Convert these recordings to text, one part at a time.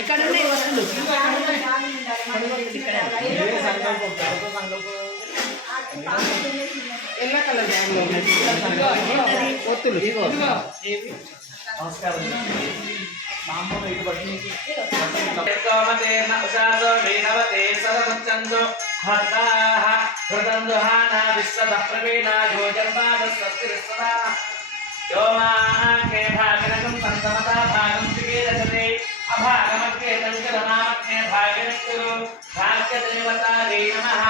ఎక్కడున్నాయి వస్తువులు yellow colour బ్యాగ్లో ఉన్నాయి ఒత్తులు. నమస్కారం. अभागमग्ने तंकरनामग्ने भाग्यनिकुरु भाग्यदेवतायै नमः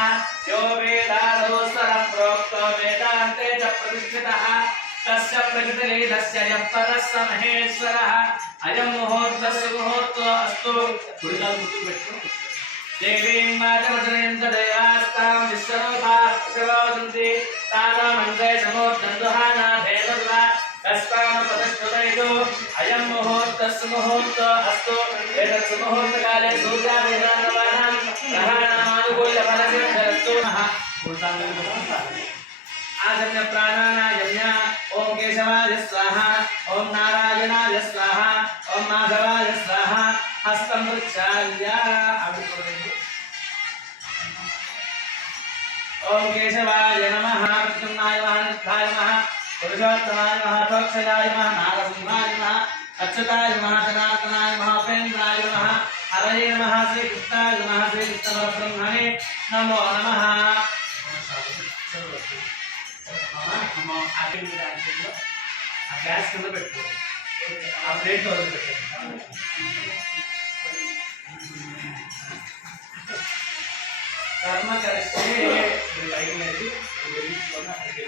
यो वेदालोस्तर प्रोक्तो वेदान्ते च प्रतिष्ठितः तस्य प्रकृतिलेदस्य यः परस्य महेश्वरः अयं मुहूर्तस्य मुहूर्तो अस्तु देवीं मातमजनयन्त देवास्तां विश्वरूपाः शिवोदन्ति तादा मन्त्रे समोर्धन्दुहाना भेदद्वा कस्पामपदस्तुतैतो अयं मुहूर्तस्य मुहूर्तो अस्तु एतत् मुहूर्तकाले सूर्याभिधानवानां ग्रहाणामानुकूल्यफलसिद्धिरस्तु नमः आजन्य प्राणानायम्य ओम केशवाय स्वाहा ओम नारायणाय स्वाहा ओम माधवाय स्वाहा हस्तं वृक्षाल्य ओम केशवाय नमः प्रसन्नाय महानिष्ठाय नमः पुरुषोत्तमाय नमः तोक्षयाय नमः नारसिंहाय नमः अच्युताय नमः जनार्दनाय नमः उपेन्द्राय नमः हरये नमः श्रीकृष्णाय नमः श्रीकृष्णपरब्रह्मणे नमो नमः గ్యాస్ కింద పెట్టుకోండి ఆ ప్లేట్లో వదిలిపెట్టండి కర్మ కలిస్తే పైకి అనేది వెళ్ళిపోయిన అక్కడికి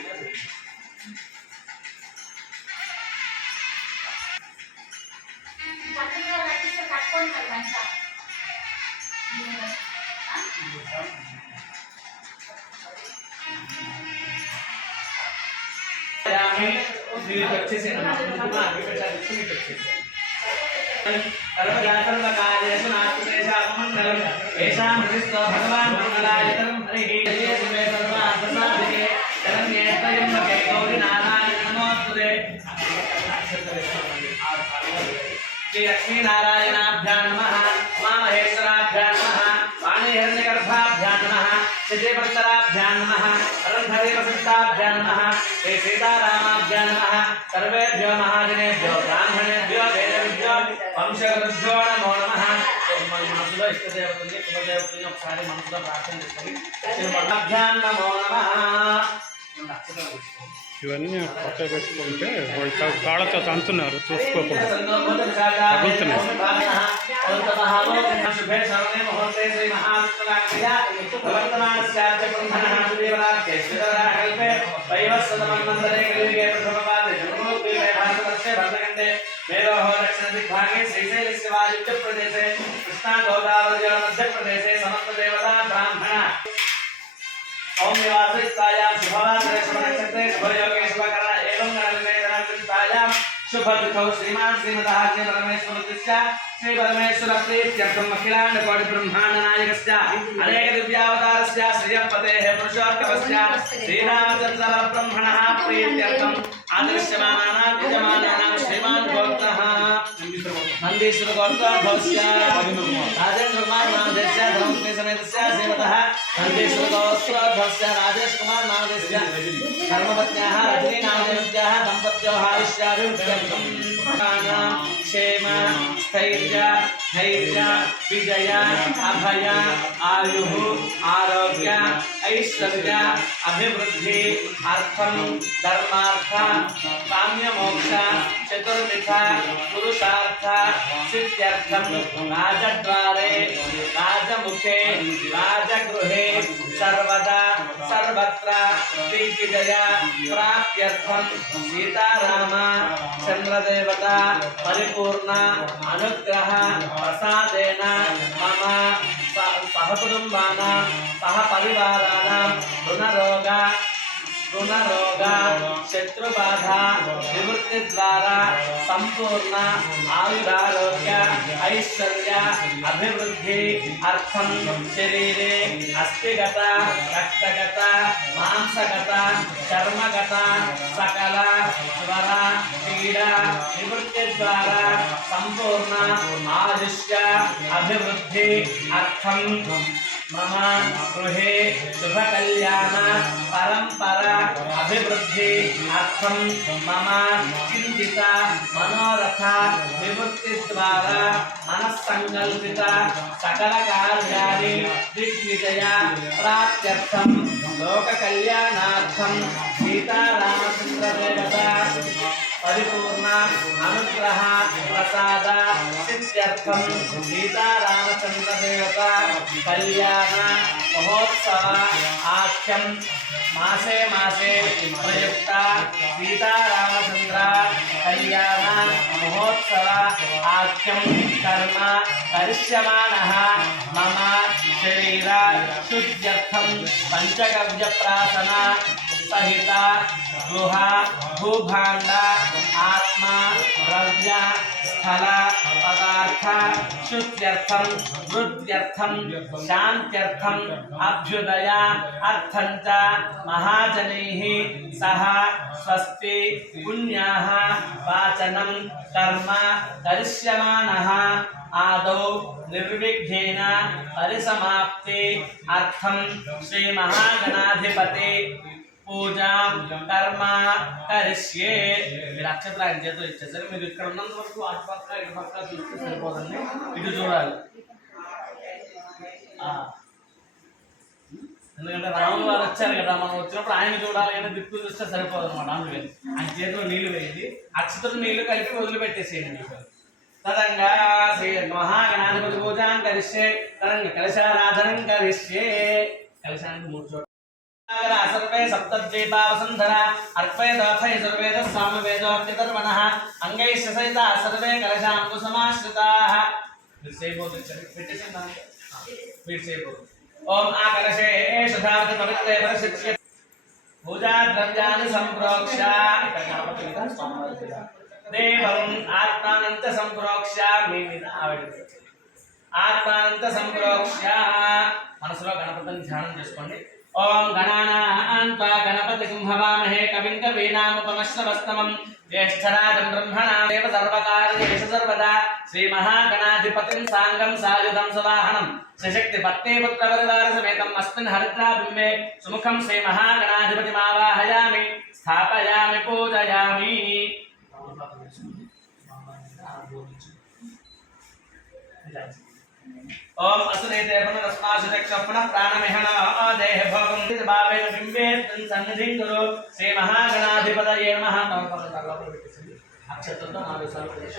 भगवान मंगलायतरम हरिः मे सर्वार्थसाधिके शरण्येत्तयम्बके गौरी नारायण नमोस्तुते श्री लक्ष्मी नारायणाभ्यां नमः उमा महेश्वराभ्यां नमः वाणी हिरण्यगर्भाभ्यां नमः सिद्धिपत्तराभ्यां नमः अरुन्धती वसन्ताभ्यां नमः श्री सीतारामाभ्यां नमः सर्वेभ्यो महाजनेभ्यो ब्राह्मणेभ्यो वेदविद्यो वंशगुरुभ्यो नमो नमः మనసులో ఇష్టదేవతల్ని కులదేవతల్ని ఒకసారి మనసులో ప్రార్థన చేసుకొని నమో నమః. ఇవన్నీ పక్క పెట్టుకుంటే కాళ్ళతో తంతున్నారు చూసుకోకుండా प्रदेशे कृष्णा गोदावरी मध्य प्रदेशे समस्त देवता ब्राह्मण ओम निवासितायां शुभवासरे शुभनक्षत्रे शुभयोगे शुभकरण एवं गणवेदनायां शुभतिथौ श्रीमान श्रीमतः परमेश्वरस्य श्री परमेश्वर प्रीत्यर्थम अखिलांड कोटि ब्रह्मांड नायकस्य अनेक दिव्यावतारस्य श्रीयपतेः पुरुषोत्तमस्य श्रीरामचंद्र ब्रह्मणः प्रीत्यर्थम आदर्शमानानां यजमानानां श्रीमान गोत्रः नंदीश्वर गोत्रोद्भवस्य राजेंद्र कुमार नामधेयस्य धर्मपत्नी समेतस्य श्रीमतः नंदीश्वर गोत्रोद्भवस्य राजेश कुमार नामधेयस्य धर्मपत्न्याः रजनी नामधेयस्याः दंपत्योः आयुष्याभिवृद्ध्यर्थं क्षेम स्थैर्य धैर्य विजय अभय आयुः आरोग्य ऐश्वर्य अभिवृद्धि अर्थम धर्मार्थ काम्य मोक्ष चतुर्विध पुरुषार्थ सिद्ध्यर्थम राजद्वारे राजमुखे राजगृहे सर्वदा सर्वत्र दिग्विजय प्राप्त्यर्थम सीताराम चंद्रदेवता परिपूर्ण अनुग्रह प्रसादेन मम सहकुटुम्बानां सहपरिवाराणां ऋणरोग शत्रुबाधा निवृत्ति द्वारा संपूर्ण आयुरारोग्य ऐश्वर्य अभिवृद्धि अर्थम शरीरे अस्थिगत रक्तगत मांसगत चर्मगत सकल स्वर पीड़ा निवृत्ति द्वारा संपूर्ण आयुष्य अभिवृद्धि अर्थम मम गृहे शुभ कल्याण परंपरा अभिवृद्धि अर्थम मम चिंतित मनोरथ निवृत्ति द्वारा मनस्संकल्पित सकल कार्याणि दिग्विजय प्राप्त्यर्थम लोक कल्याणार्थम सीतारामचंद्र देवता परिपूर्ण अनुग्रह प्रसाद सिद्ध्यर्थम सीतारामचंद्र देवता कल्याण महोत्सव आख्यम मासे मासे प्रयुक्त सीतारामचंद्र कल्याण महोत्सव आख्यम कर्म करिष्यमानः मम शरीर शुद्ध्यर्थम पंचगव्य प्रार्थना सहित गृह भूभाण्ड आत्मा द्रव्य स्थल पदार्थ शुद्ध्यर्थम वृद्ध्यर्थम शांत्यर्थम अभ्युदय अर्थं च महाजनैः सह स्वस्ति पुण्याः वाचनं कर्म करिष्यमानः आदौ निर्विघ्नेन परिसमाप्ति अर्थं श्री महागणाधिपति पूजा कर्म करिष्ये నక్షత్ర ఆయన చేతిలో ఇచ్చేసరి మీరు ఇక్కడ ఉన్నంత వరకు అటు పక్క ఇటు పక్క చూస్తే సరిపోదండి ఇటు చూడాలి ఎందుకంటే రాములు వారు వచ్చారు కదా మనం వచ్చినప్పుడు ఆయన చూడాలి అంటే దిక్కు చూస్తే సరిపోదు అనమాట అందుకని ఆయన చేతిలో నీళ్లు వేయండి అక్షతలు నీళ్లు కలిపి వదిలిపెట్టేసేయండి తదంగా శ్రీ మహాగణాధిపతి పూజాం కరిష్యే తదంగా కలశారాధనం కరిష్యే కలశానికి 3 చోట్ల सर्वे सप्तद्वीपा वसुन्धरा अर्पयदाथै सर्वेद सामवेदोऽप्यतर्वणः अंगैश्च सहिताः सर्वे कलशाम्बुसमाश्रिताः ओम आकलशे शतावति पवित्रे परिशिच्य पूजा द्रव्याणि संप्रोक्ष्य देवं आत्मानंत संप्रोक्ष्य आत्मानंत संप्रोक्ष्य मनसुलो गणपतिनि ध्यानं చేసుకోండి ओम गणानान्त्वा गणपतिं हवामहे कविं कवीनामुपमश्रवस्तमं ज्येष्ठराजं ब्रह्मणां देव सर्वकार्येषु सर्वदा श्रीमहागणाधिपतिं साङ्गं सायुधं सुवाहनं श्रीशक्तिपत्नी पुत्रपरिवार समेतम् अस्मिन् हरिद्राबिम्बे सुमुखं श्रीमहागणाधिपतिमावाहयामि स्थापयामि पूजयामि ओम असुरेते पुनरस्माशुचक्ष पुनः प्राणमिहना आदेह भोगं भावेन बिम्बे सन्निधिं कुरु श्री महागणाधिपतये नमः अक्षततो नामसारु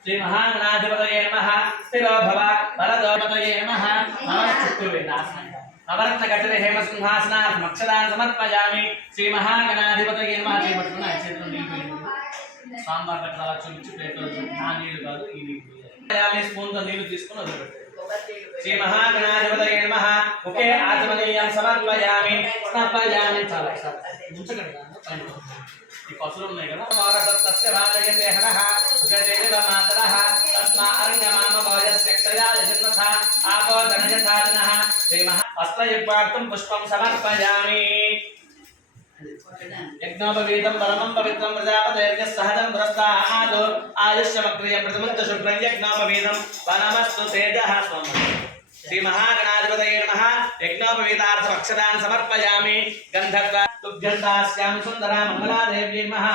श्री महागणाधिपतये नमः स्थिरो भव वरदोपतये नमः नमश्चतुर्वेदासन नवरत्नकटिरे हेमसिंहासनात् मक्षदान् समर्पयामि श्री महागणाधिपतये नमः श्रीमठ्पुना क्षेत्रं नीलु సాంబార్ కట్టాల చూపించి ప్లేట్లో నా నీళ్ళు కాదు ఈ నీళ్ళు 50 స్పూన్ల నీళ్ళు తీసుకొని వదిలిపెట్టారు श्री महागणाधिपतये नमः मुखे आचमनीयं समर्पयामि स्नापयामि చాలా ఉంచకండి ఈ పసులు ఉన్నాయి కదా వారసత్వస్య భాగయతే హరః జదేవ మాతరః తస్మా అరణ్యమామ భోజస్య క్షయాయ జన్మథ ఆపో ధనజథానః శ్రీ మహా అస్త్రయుక్తార్థం పుష్పం సమర్పయామి यज्ञोपवीतं परमं पवित्रं प्रजापतेर्यः सहजं पुरस्तादो आयुष्यमक्रियं प्रथमं शुक्रं यज्ञोपवीतं वनमस्तु तेजः स्वं श्री महागणाधिपतये नमः यज्ञोपवीतार्थम् अक्षतान् समर्पयामि गन्धत्वा तुभ्यन्तास्यामि सुन्दरा मंगलादेव्यै नमः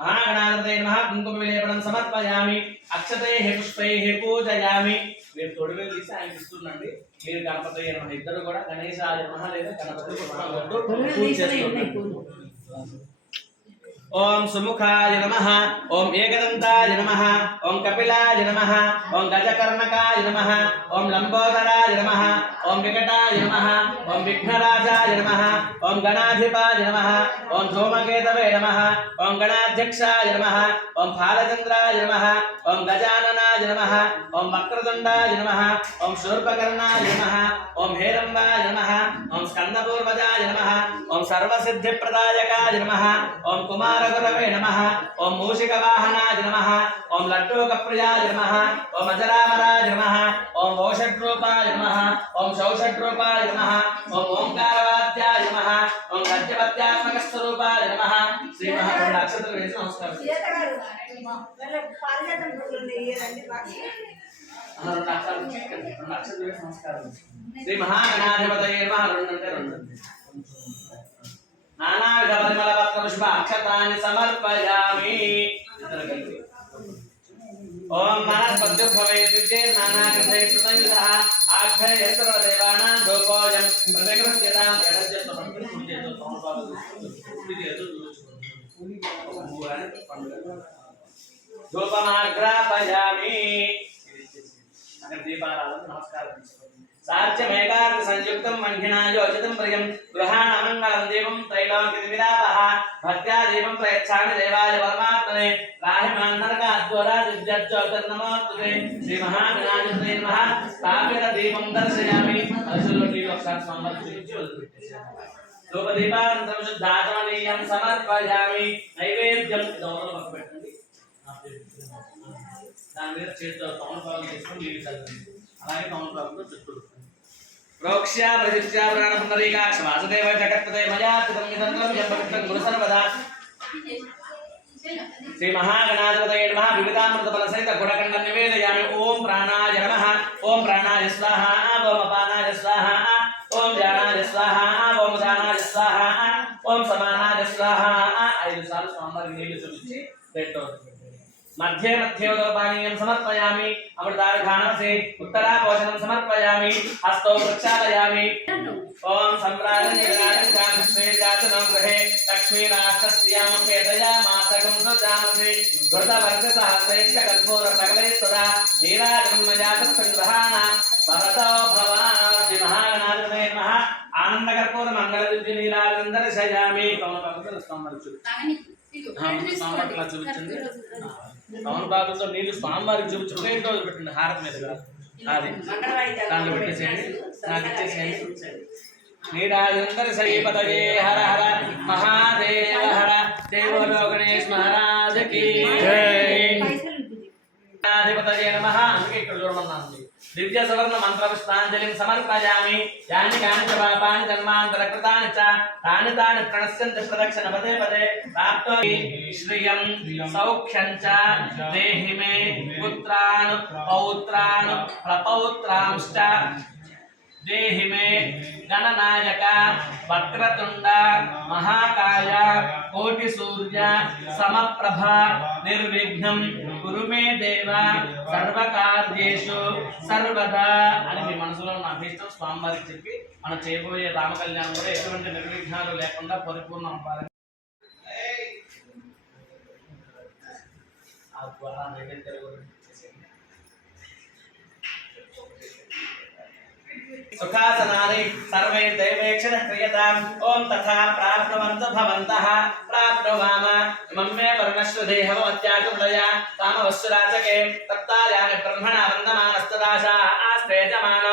महागणाधिपतये नमः कुङ्कुमविलेपनं समर्पयामि अक्षतैः पुष्पैः पूजयामि మీరు తొడివేలు తీసి ఆయన ఇస్తుండండి మీరు గణపతి ఇద్దరు కూడా గణేశాయ నమః లేదా గణపతి పుష్పం కొట్టు పూజ చేస్తున్నారు. ओम सुमुखाय नमः, ओम एकदंताय नमः, ओम कपिलाय नमः, ओम गजकर्णकाय नमः, ओम लंबोदराय नमः, ओम विकटाय नमः, ओम विघ्नराजाय नमः, ओम गणाधिपाय नमः, ओम धूमकेतवे नमः, ओम गणाध्यक्षाय नमः, ओम फालचंद्राय नमः, ओम गजाननाय नमः, ओम वक्रतुंडाय नमः, ओम शूर्पकर्णाय नमः, ओम हेरंबाय नमः, ओम स्कंदपूर्वजाय नमः, ओम सर्वसिद्धिप्रदायकाय नमः, ओम कुमार गुरवे नमः, ओम मूषिकवाहनाय नमः, ओम लड्डूकप्रियाय नमः, ओम अजरामराय नमः, ओम ओषड्रूपाय नमः, ओम शौषड्रूपाय नमः, ओम ओंकारवाद्याय नमः, ओम गद्यपत्यात्मकस्वरूपाय नमः। श्री महागणाधिपतये नमस्कार। श्री महागणाधिपतये नमः। नानाविध परिमलपत्र पुष्प अक्षतानि समर्पयामि। ओम मनस्पत्युद्भवेत्ते नानाग्रहे सुतयुधः आघ्रये सर्वदेवानां धूपोऽयं प्रतिगृह्यतां यदज्जत्वं पूजयतु धूपमाघ्रापयामि। दीपाराधन नमस्कारः। सार्चमेकार्थ संयुक्तं मन्हिना योजितं प्रियं गृहाणमङ्गलं देवं त्रैलोक्यविलापः भक्त्या देवं प्रयच्छामि देवाय परमात्मने राहिमान्नरकाद्वारा दिव्यज्योतिर्नमोस्तुते। श्री महागणाधिपतये नमः। स्थापित दीपं दर्शयामि। अशुलोकीलोक्षात् समर्पयित्वा धूपदीपानन्तरं शुद्धाचमनीयं समर्पयामि। नैवेद्यं दौर्लभं పెట్టండి। దాని మీద చేతితో తమలపాకులు తీసుకొని నీళ్ళు చల్లండి। అలాగే తమలపాకులతో చుట్టూ प्रोक्ष्या प्रशिष्या प्राण पुंडरीकाक्ष वासुदेव जगत्पते मया कृतं निरन्तरं जपवित्रं गुरु सर्वदा। श्री महागणाधिपतये नमः। विविधामृतफलसहित गुणकण्डं निवेदयामि। ओम प्राणाय नमः, ओम प्राणाय स्वाहा, ओम अपानाय स्वाहा, ओम ज्ञानाय स्वाहा, ओम उदानाय स्वाहा, ओम समानाय स्वाहा। 5 సార్లు స్వామివారికి నీళ్లు చూపించి పెట్టు। मध्ये मध्ये उदपानीयं समर्पयामि। अमृतार्घाणसे उत्तरापोषणं समर्पयामि। हस्तौ प्रक्षालयामि। ओम सम्राजनिराजकाश्रेजातनो गृहे लक्ष्मीराष्ट्रस्यामुखेतयामासगं सजामसे घृतवर्गसहस्रैश्च कर्पूरसकलै सदा नीराजनं मयातत्सङ्ग्रहाण भरतो भवान्। श्री महागणाधिपतये नमः। आनन्दकर्पूर मङ्गलदिव्य नीराजनं दर्शयामि। స్వామివారికి చూపించండి। తమలపాకులతో నీళ్లు స్వామివారికి చూపించండి। ఇంట్లో పెట్టండి హారతి మీదుగా అది దాంట్లో పెట్టేసేయండి। నాకు ఇచ్చేసేయండి। నీరాజందర శ్రీపతయే హర హర మహాదేవ హర జయ బోలో గణేష్ మహారాజ్ కి జై। గణాధిపతయే నమః। అందుకే ఇక్కడ చూడమన్నాను। दिव्य सवर्ण मंत्र पुष्पांजलिं समर्पयामि। यानि कानि च पापानि जन्मान्तरकृतानि च तानि तानि प्रणश्यन्ति प्रदक्षिण पदे पदे प्राप्तो श्रियं सौख्यं च देहि मे पुत्रान् पौत्रान् प्रपौत्रांश्च देहि मे गणनायक वक्रतुंड महाकाय कोटि सूर्य समप्रभ निर्विघ्नं कुरु मे देव सर्वकार्येषु सर्वदा అని మీ మనసులో ఉన్న అభీష్టం స్వామివారికి చెప్పి మనం చేయబోయే రామకళ్యాణం కూడా ఎటువంటి నిర్విఘ్నాలు లేకుండా పరిపూర్ణం అవ్వాలని ఆ ద్వారా सुखासनानि सर्वे दैवेक्षण क्रियताम्। ओम तथा प्राप्नुवन्तु भवन्तः प्राप्नुवाम। इमं मे वर्णश्रुधेः भवत्याजुलया कामवस्सुराचके तत्तायामि ब्रह्मणा वन्दमानस्तदाशाः आस्तेजमान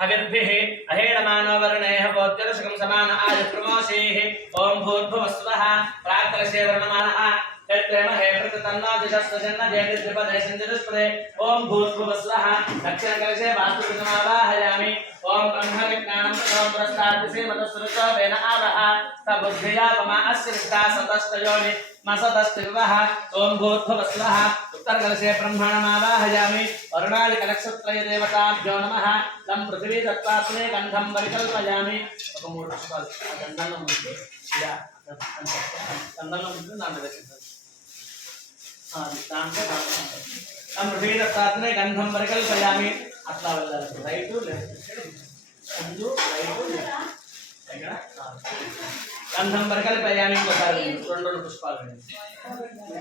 हविर्भिः अहेडमानो वर्णेः भवत्यदशकं समान आयुर्प्रमोषेः। ओम भूर्भुवस्वः प्राक्तलशे वर्णमानः यत्रेमहे प्रतितन्नो दिशस्वजन्न जयतिद्विपदे सञ्जतिष्पदे। ओम भूर्भुवस्वः दक्षिणकलशे वास्तुपितमावाहयामि। ओम ब्रह्मविज्ञानं प्रथमं पुरस्ताद्दिशे मतस्रुतोवेन आवह तबुद्धियापमा अस्य विद्या सतस्तयोनि मसतस्तिवः। ओम भूर्भुवस्वः उत्तरकलशे ब्रह्मणमावाहयामि। वरुणादिकनक्षत्रय देवताभ्यो नमः। तं पृथिवी तत्त्वात्मे गन्धं परिकल्पयामि। ఒక 3 పుష్పాలు గంధంలో ముందు ఇలా గంధంలో ముందు నాన్న దర్శించాలి। దాంట్లో తం పృథివీ తత్త్వాత్మే గంధం పరికల్పయామి। అట్లా వెళ్ళాలి రైట్ లెఫ్ట్ गंधम प्रकल्पयामि రెండు పుష్పాలు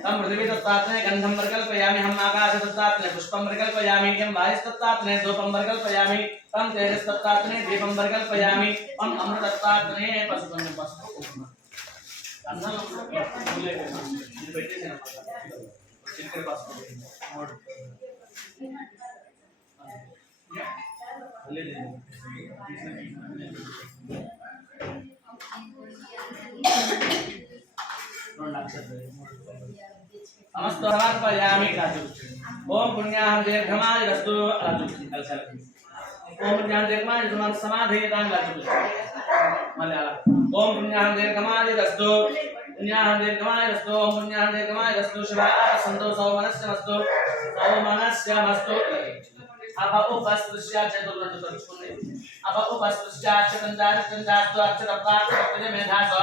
తం పృథివీ తత్తాత్నే గంధం ప్రకల్పయామి హం ఆకాశ తత్తాత్నే పుష్పం ప్రకల్పయామి యం వాయు తత్తాత్నే ధూపం ప్రకల్పయామి తం తేజస్ తత్తాత్నే దీపం ప్రకల్పయామి తం అమృత తత్తాత్నే పసుపు కుంకుమ గంధం ఇది పెట్టేసాను చిటికెడు పసుపు समस्त समर्पयामि ओम पुण्याहं दीर्घमायुरस्तु ओम पुण्याहं दीर्घमायुरस्तु समाधेयतां ओम पुण्याहं दीर्घमायुरस्तु पुण्याहं दीर्घमायुरस्तु ओम पुण्याहं दीर्घमायुरस्तु शिवाय सन्तु सौमनस्यमस्तु अब उपस्पृश्य चतुर्दश तरुचुकुंडे अब उपस्पृश्य चतुर्दश अक्षर प्राप्त मेधास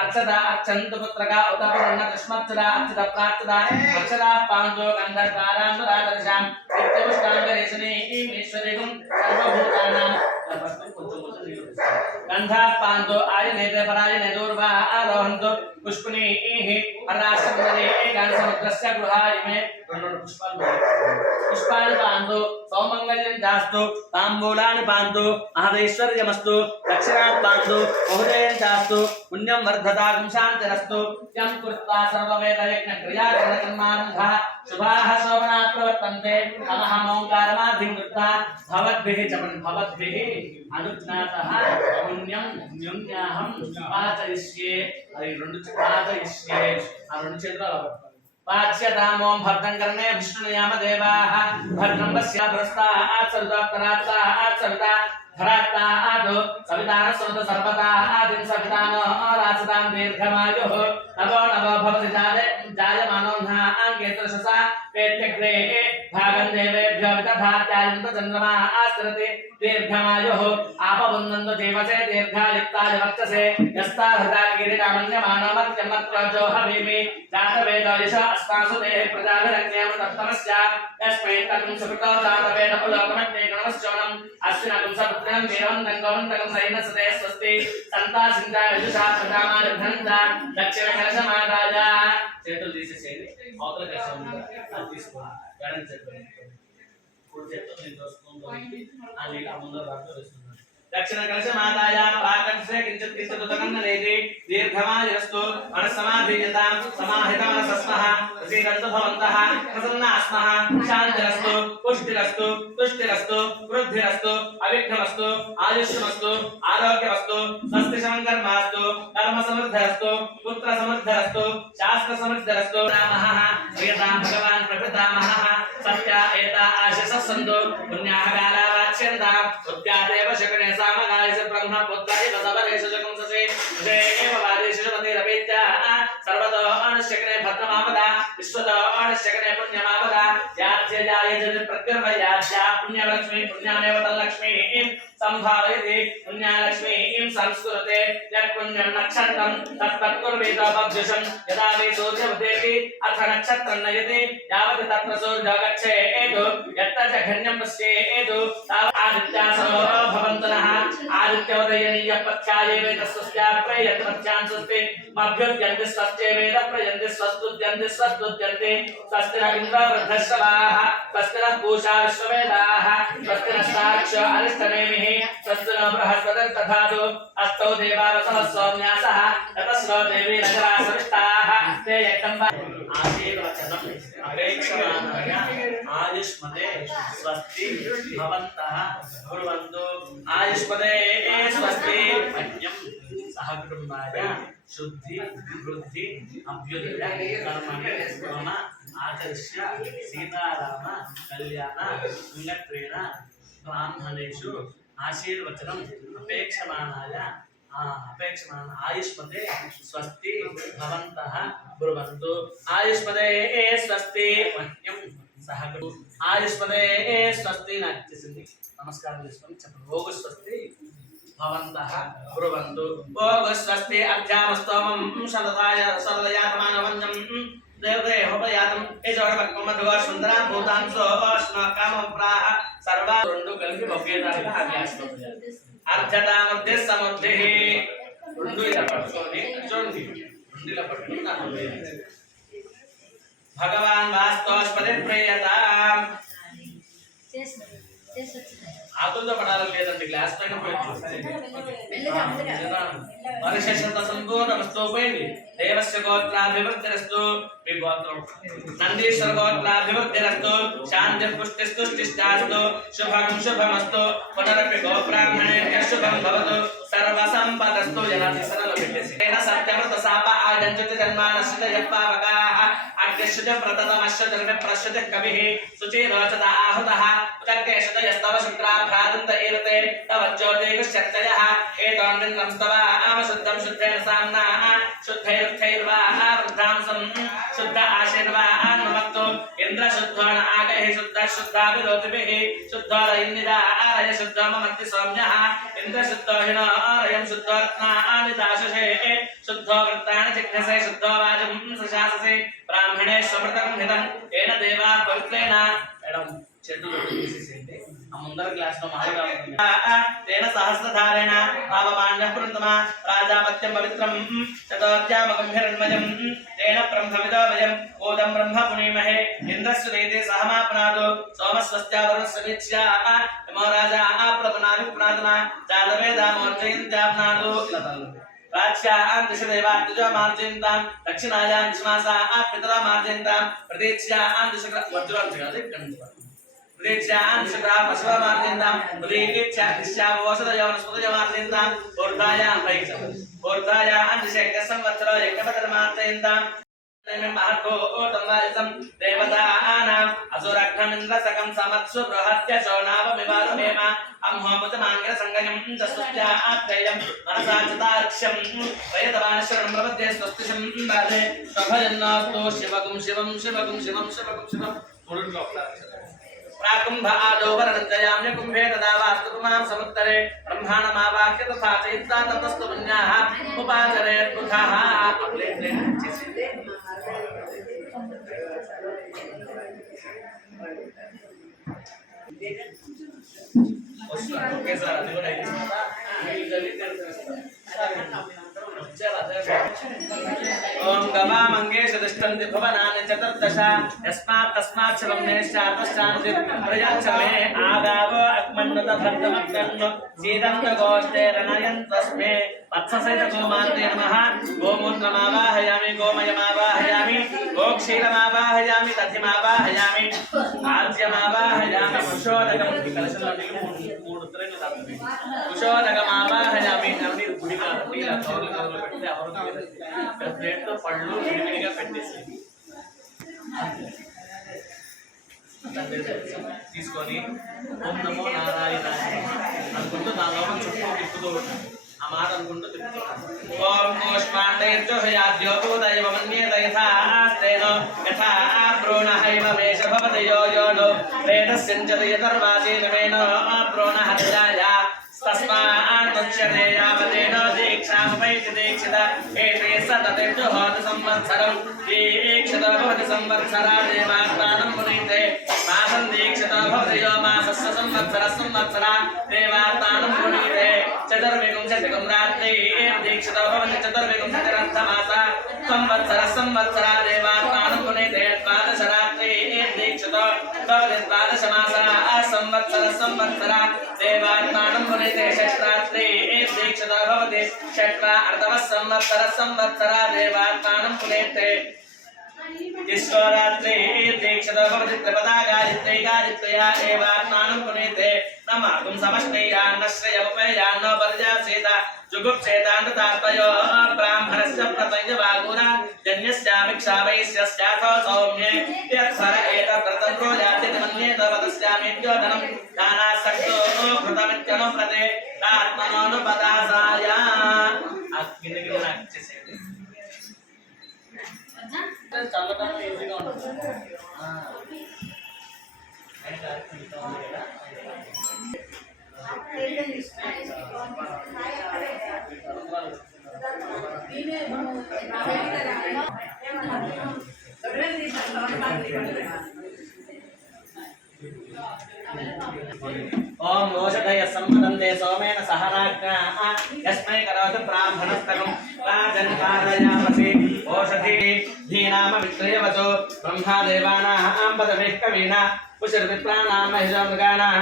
अक्षरा अक्षंत पुत्रका उतपर्ण कृष्णक्षरा अक्षर प्राप्त अक्षरा पांडो गंधर्वारांतरादर्शां नित्यपुष्टांगरेशने ईश्वरेगुं सर्वभूतानां गंधा पांडो आयनेते परायने दूर्वा आरोहन्तो पुष्पनी हराशमदे एकान समुद्रस्य गृहायिमे पुष्पाणि पांडो सौमंगल्यं दास्तु तांबूलानि पांडो महदैश्वर्यमस्तु दक्षिणात् पांडो महोदयं दास्तु पुण्यं वर्धतागं शान्तिरस्तु यं कृत्वा सर्ववेदयज्ञक्रियाकरणकर्मारम्भः शुभाः शोभना प्रवर्तन्ते नमः ओंकारमाधिं कृत्वा भवद्भिः अनुज्ञातः पुण्यं न्यून्याहं पाचयिष्ये अरे రెండు पाचयिष्ये ఆ రెండు చేతులు वाच्यतामों भद्रं कर्णे विष्णुयाम देवाः भद्रं पश्य पुरस्ता आत्सविता आत्सविता धरात्ता आदो सवितान सुरत सर्वता आदिं सवितानो रासतां दीर्घमायुः नवो नवो भवति जायमानो नः आङ्केतशसा पेत्यग्रे भागं देवेभ्यो विदधात्यायन्त चन्द्रमा आस्त्रति दीर्घमायुः आपवन्दन्त देवसे दीर्घायुक्ताय वक्षसे यस्ता हृदा किरीटामन्यमानो मत्यमत्वजो हवीमि जातवेदयश अस्मासु देहे प्रजाभिरज्ञेम तत्तमस्य यस्मै तकं सुकृतो जातवेद उलोकमग्ने गणमश्चोनम् अस्मिनकं सपुत्रं वीरवन्तं गौवन्तं सैनसते स्वस्ति सन्ता सिन्धा विदुषा प्रजामानघ्नन्ता दक्षिणकलशमादाय చేతులు తీసేసేయండి అవతల కలశం అది తీసుకోండి ఎడం చేతులు కుడి చేతులు నేను దోసుకుంటూ ఆ నీళ్ళ ముందు రాత్రి వేస్తున్నాను दक्षिण कलश माताया प्राकंसे किंचित किंचित उदकन्नलेति दीर्घमायुरस्तु मनस्समाधीयतां समाहितमनसस्मः प्रसीदन्तु भवन्तः प्रसन्नास्मः शान्तिरस्तु पुष्टिरस्तु तुष्टिरस्तु वृद्धिरस्तु अविघ्नमस्तु आयुष्यमस्तु आरोग्यमस्तु स्वस्ति समङ्गर्मास्तु कर्मसमृद्धिरस्तु पुत्रसमृद्धिरस्तु शास्त्रसमृद्धिरस्तु रामः प्रियतां भगवान् प्रकृतामहः सत्य एता आशिषः सन्तु पुण्याः काला वाच्यन्तां उद्यादेव शकने सामगायस ब्रह्म पुत्राय तदवरेश जगंससे देव वादेश मतिरपेत्या सर्वतो अनुष्यकने भद्रमापदा विश्वतो अनुष्यकने पुण्यमापदा याज्य जाय जन प्रकृर्वयाज्या पुण्यलक्ष्मी पुण्यामेव तल्लक्ष्मी संभावयति पुण्यालक्ष्मी संस्कृते यत्पुण्यं नक्षत्रं तत्तत्कुर्वेत पब्जुषं यदा वे सूर्यवदेति अथ नक्षत्रं नयति यावत् तत्र सूर्यो गच्छेत् यत्र जघन्यं पश्येत् तावत् आदित्यासो भवन्तनः आदित्योदयनीय प्रत्याये वेदस्वस्या प्रयत् प्रत्यान् स्वस्ति मभ्युद्यन्ति स्वस्ते वेद प्रयन्ति स्वस्तुद्यन्ति स्वस्तुद्यन्ति स्वस्ति न इन्द्रो वृद्धश्रवाः स्वस्ति न पूषा विश्ववेदाः स्वस्ति न साक्ष्यो अरिष्टनेमिः स्वस्ति नो बृहस्पतिर्दधातु अस्तौ देवावसवः सौम्यासः ततस्रो देवी नगरा सविष्टाः ते यक्तं आशीर्वचनम् अपेक्षमाणाय आयुष्मते स्वस्ति भवन्तः कुर्वन्तु आयुष्मते स्वस्ति मह्यं सहकुटुम्बाय शुद्धि वृद्धि अभ्युदय कर्मणि मम आचरिष्य सीताराम कल्याण पुण्यत्वेन ब्राह्मणेषु आशीर्वचनम् अपेक्षमाणाय आयुष्मते स्वस्ति भवन्तः कुर्वन्तु आयुष्मते स्वस्ति मह्यं सहकुटु आयुष्मते स्वस्ति नाच्यसिन्धि नमस्कारं చేసుకొని చెప్పండి ఓగు స్వస్తి भवन्तः कुर्वन्तु ओग स्वस्ति अभ्यामस्तमं शरदाय शरदयातमानवञ्जं देवते होपयातं एजोडपक्मधुवा सुन्दरां भूतां सो अस्माकं प्राह सर्वा రెండు కలిపి ఒకే దారిగా అభ్యాసం చేయాలి అర్ధతా మధ్య సముద్రి రెండు ఇలా పట్టుకొని చూడండి రెండు ఇలా పట్టుకొని నాకు భగవాన్ వాస్తవస్పతి ప్రియతాం ఆకులతో పడాలని లేదండి గ్లాస్ పైన మనుష్యత సంపూర్ణమస్తు పోయింది దేవస్య గోత్రాభివృద్ధిరస్తు మీ గోత్రం నందీశ్వర గోత్రాభివృద్ధిరస్తు శాంతి పుష్టిస్తుష్టిష్టాస్తు శుభం శుభమస్తు పునరపి గోబ్రాహ్మణేభ్య శుభం భవతు సర్వ సంపదస్తు జనాన్ని సరళ పెట్టేసి సత్యమృత శాప ఆగంజతి జన్మానశ్చిత యప్పావకాః అగ్నిశ్చిత ప్రతతమశ్చిత ప్రశ్చిత కవిః శుచిరోచత ఆహుతః ఉదర్కేశత యస్తవ శుక్రాభ్రాదంత ఈరతే తవ జ్యోతిర్శక్తయః ఏతాన్వింద్రం స్తవ ఆమశుద్ధం శుద్ధేన సామ్నా శుద్ధైరుద్ధైర్వా వృద్ధాంసం శుద్ధ ఆశీర్వాన్మత్తు ఇంద్ర శుద్ధోన ఆగహి శుద్ధ శుద్ధాభిరోతిభిః శుద్ధోర ఇందిరా ఆరయ శుద్ధోమమత్తి సౌమ్యః ఇంద్ర శుద్ధోహినో ఆరయం శుద్ధోరత్నాని దాశసే శుద్ధో వృత్తాని జిఘ్నసే శుద్ధో వాజం సశాససే బ్రాహ్మణే స్వమృతం హితం ఏన దేవా పవిత్రేణ మేడం చెట్టులు తీసేసేయండి ఆ ముందర గ్లాస్ లో మామూలుగా ఉంటుంది తేన సహస్రధారేణ పావమాన్యపృతమ రాజాపత్యం పవిత్రం చతోధ్యామకం హిరణ్మయం తేన బ్రహ్మవిదో వయం ఓదం బ్రహ్మ పునీమహే ఇంద్రస్సుదేతి సహమాప్నాదు సోమస్వస్త్యావరుణస్వీత్స్యా నమో రాజా ఆప్రపనాభిప్నాదన జాతవేదామోర్జయంత్యాప్నాదు ఇలా తల్లు రాజ్యాన్ దిశదేవాత్తుజో మార్జయంతాం దక్షిణాయాన్ దిశమాసా పితరా మార్జయంతాం ప్రతీక్ష్యాన్ దిశ వజ్రోంచగాలి ప్రతీక్ష్యాన్ దిశగ్రా పశువ మార్జయంతాం ప్రతీక్ష్యావోషదయో వనస్పతయో మార్జయంతాం ఊర్ధాయాన్ పైక్షం ఊర్ధాయాన్ దిశ సంవత్సరో యజ్ఞపతర మార్జయంతాం మహర్ఘోతంవాయసం దేవతానాం అసురఘ్నమింద్రసకం సమత్సు బృహత్య శోణావమివారుమేమ అంహోముతమాంగర సంగయం దస్తుత్యాత్రేయం మనసాచితార్క్ష్యం వయతవానశ్వరం ప్రపద్యే స్వస్తిశం బాధే స్వభజన్నాస్తు శివగుం శివం శివగుం శివం శివగుం శివం మూడులో ప్రాకుంభ ఆదో వరణంజయామ్య కుంభే తదా వాస్తుపుమాం సముత్తరే బ్రహ్మాణమావాక్య తథా చైత్తా తతస్తు పుణ్యాః ఉపాచరే బుధాః ఒకేసారి అది కూడా ఓం గవామంగేషదిష్టంతి భువనాని చతుర్దశ యస్మాత్ తస్మాత్ శివం నేశ్చాతశ్చాంతి ప్రజాచమే ఆగావో అగ్మన్నుత భర్తమగ్నన్ను సీదంత గోష్ఠే రణయంతస్మే వత్ససైత గోమాత్రే నమః గోమూత్రమావాహయామి గోమయమావాహయామి గోక్షీరమావాహయామి దధిమావాహయామి ఆజ్యమావాహయామి కుశోదకం కలశంలో మూడు త్రెన్లు తాగుతుంది కుశోదకమావాహయామి నవని గుడిగా ఇలా కవర్లు కవర్లు పెట్టి అవరు ప్లేట్తో పళ్ళు విడివిడిగా పెట్టేసి తీసుకొని ఓం నమో నారాయణ అనుకుంటూ నా లోపల చుట్టూ తిప్పుతూ ఉంటాను ఆ మాట అనుకుంటూ తిప్పుతూ ఓం ఓష్మాండైర్జోహయాద్యోపూదైవమన్యేత యథాస్తేన యథా ప్రోణహైవ మేష భవతి యో యోనో వేదస్యంచతయతర్వాచీనమేన ప్రోణహత్యాయ తస్మాన్ముచ్యతే యావదేన దీక్షాముపైతి దీక్షిత ఏతే సతతిర్జు హోత సంవత్సరం దీక్షిత భవతి సంవత్సరా దేవాత్మానం మునీతే మాసం దీక్షిత భవతి యో మాసస్య సంవత్సర సంవత్సర దేవాత్మానం మునీతే చతుర్వింశతికం రాత్రి దీక్షిత భవతి చతుర్వింశతిరర్థమాస సంవత్సర సంవత్సర దేవాత్మానం మునీతే ద్వాదశ రాత్రి దీక్షిత భవతి ద్వాదశ మాస సంవత్సర సంవత్సర దేవాత్మానం మునీతే షష్ట్రాత్రి దీక్షిత భవతి షట్వ అర్ధవ సంవత్సర సంవత్సర దేవాత్మానం మునీతే ఈశ్వరాత్రి దీక్షిత భవతి త్రిపదా గాయత్రీ గాయత్ర్యా దేవాత్మానం పునీతే నమాతుం సమష్ణీయాన్నశ్రయముపేయాన్నో పర్యాసేత జుగుప్సేతాంతాత్మయో బ్రాహ్మణస్య ప్రతయ వాగునా జన్యస్యామిక్షావైస్యస్యాథో సౌమ్యే యత్సర ఏతవ్రతం రోయాతి మన్యేత వదస్యామిద్యోధనం దానాసక్తో కృతమిత్యను ప్రతే ఆత్మనోను పదాసాయ గిన్నె నాకు ఇచ్చేసేయండి చల్లటం ఈజీగా ఉంటుంది ओम ओषधय सम्मदन्ते सोमेन सह राज्ञा यस्मै करोतु ब्राह्मणस्तकं राजन्कारयामसि ओषधि धीनाम विक्रयवचो ब्रह्मादेवानां पदवेः कवीना कुशलविप्राणां महिषामृगाणां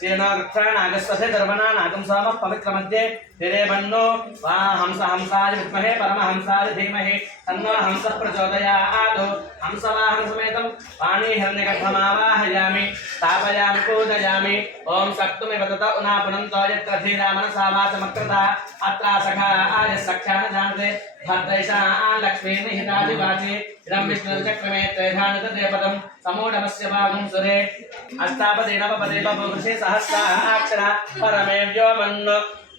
सेनारक्षाणागस्वसे दर्वणानागं सोमः पवित्रमध्ये तिरेवन्नो वा हंसाय विद्महे परमहंसाय धीमहि तन्नो हंसः प्रचोदयात् हंसवाहनसमेतं वाणीहिरण्यगर्भमावाहयामि स्थापयामि पूजयामि ॐ सक्तुमिव तत उनापुनन्तो यत्र धीरा मनसा वाचमकृता अत्र सखा आयः सख्या न जानते भद्रैषा लक्ष्मीर्निहितादिवाचि इदं विष्णुर्चक्रमे त्रैधानितदेपदं समूढमस्य भागं सुरे अष्टापदे नवपदे बभूषे सहस्राक्षरा परमे व्योमन्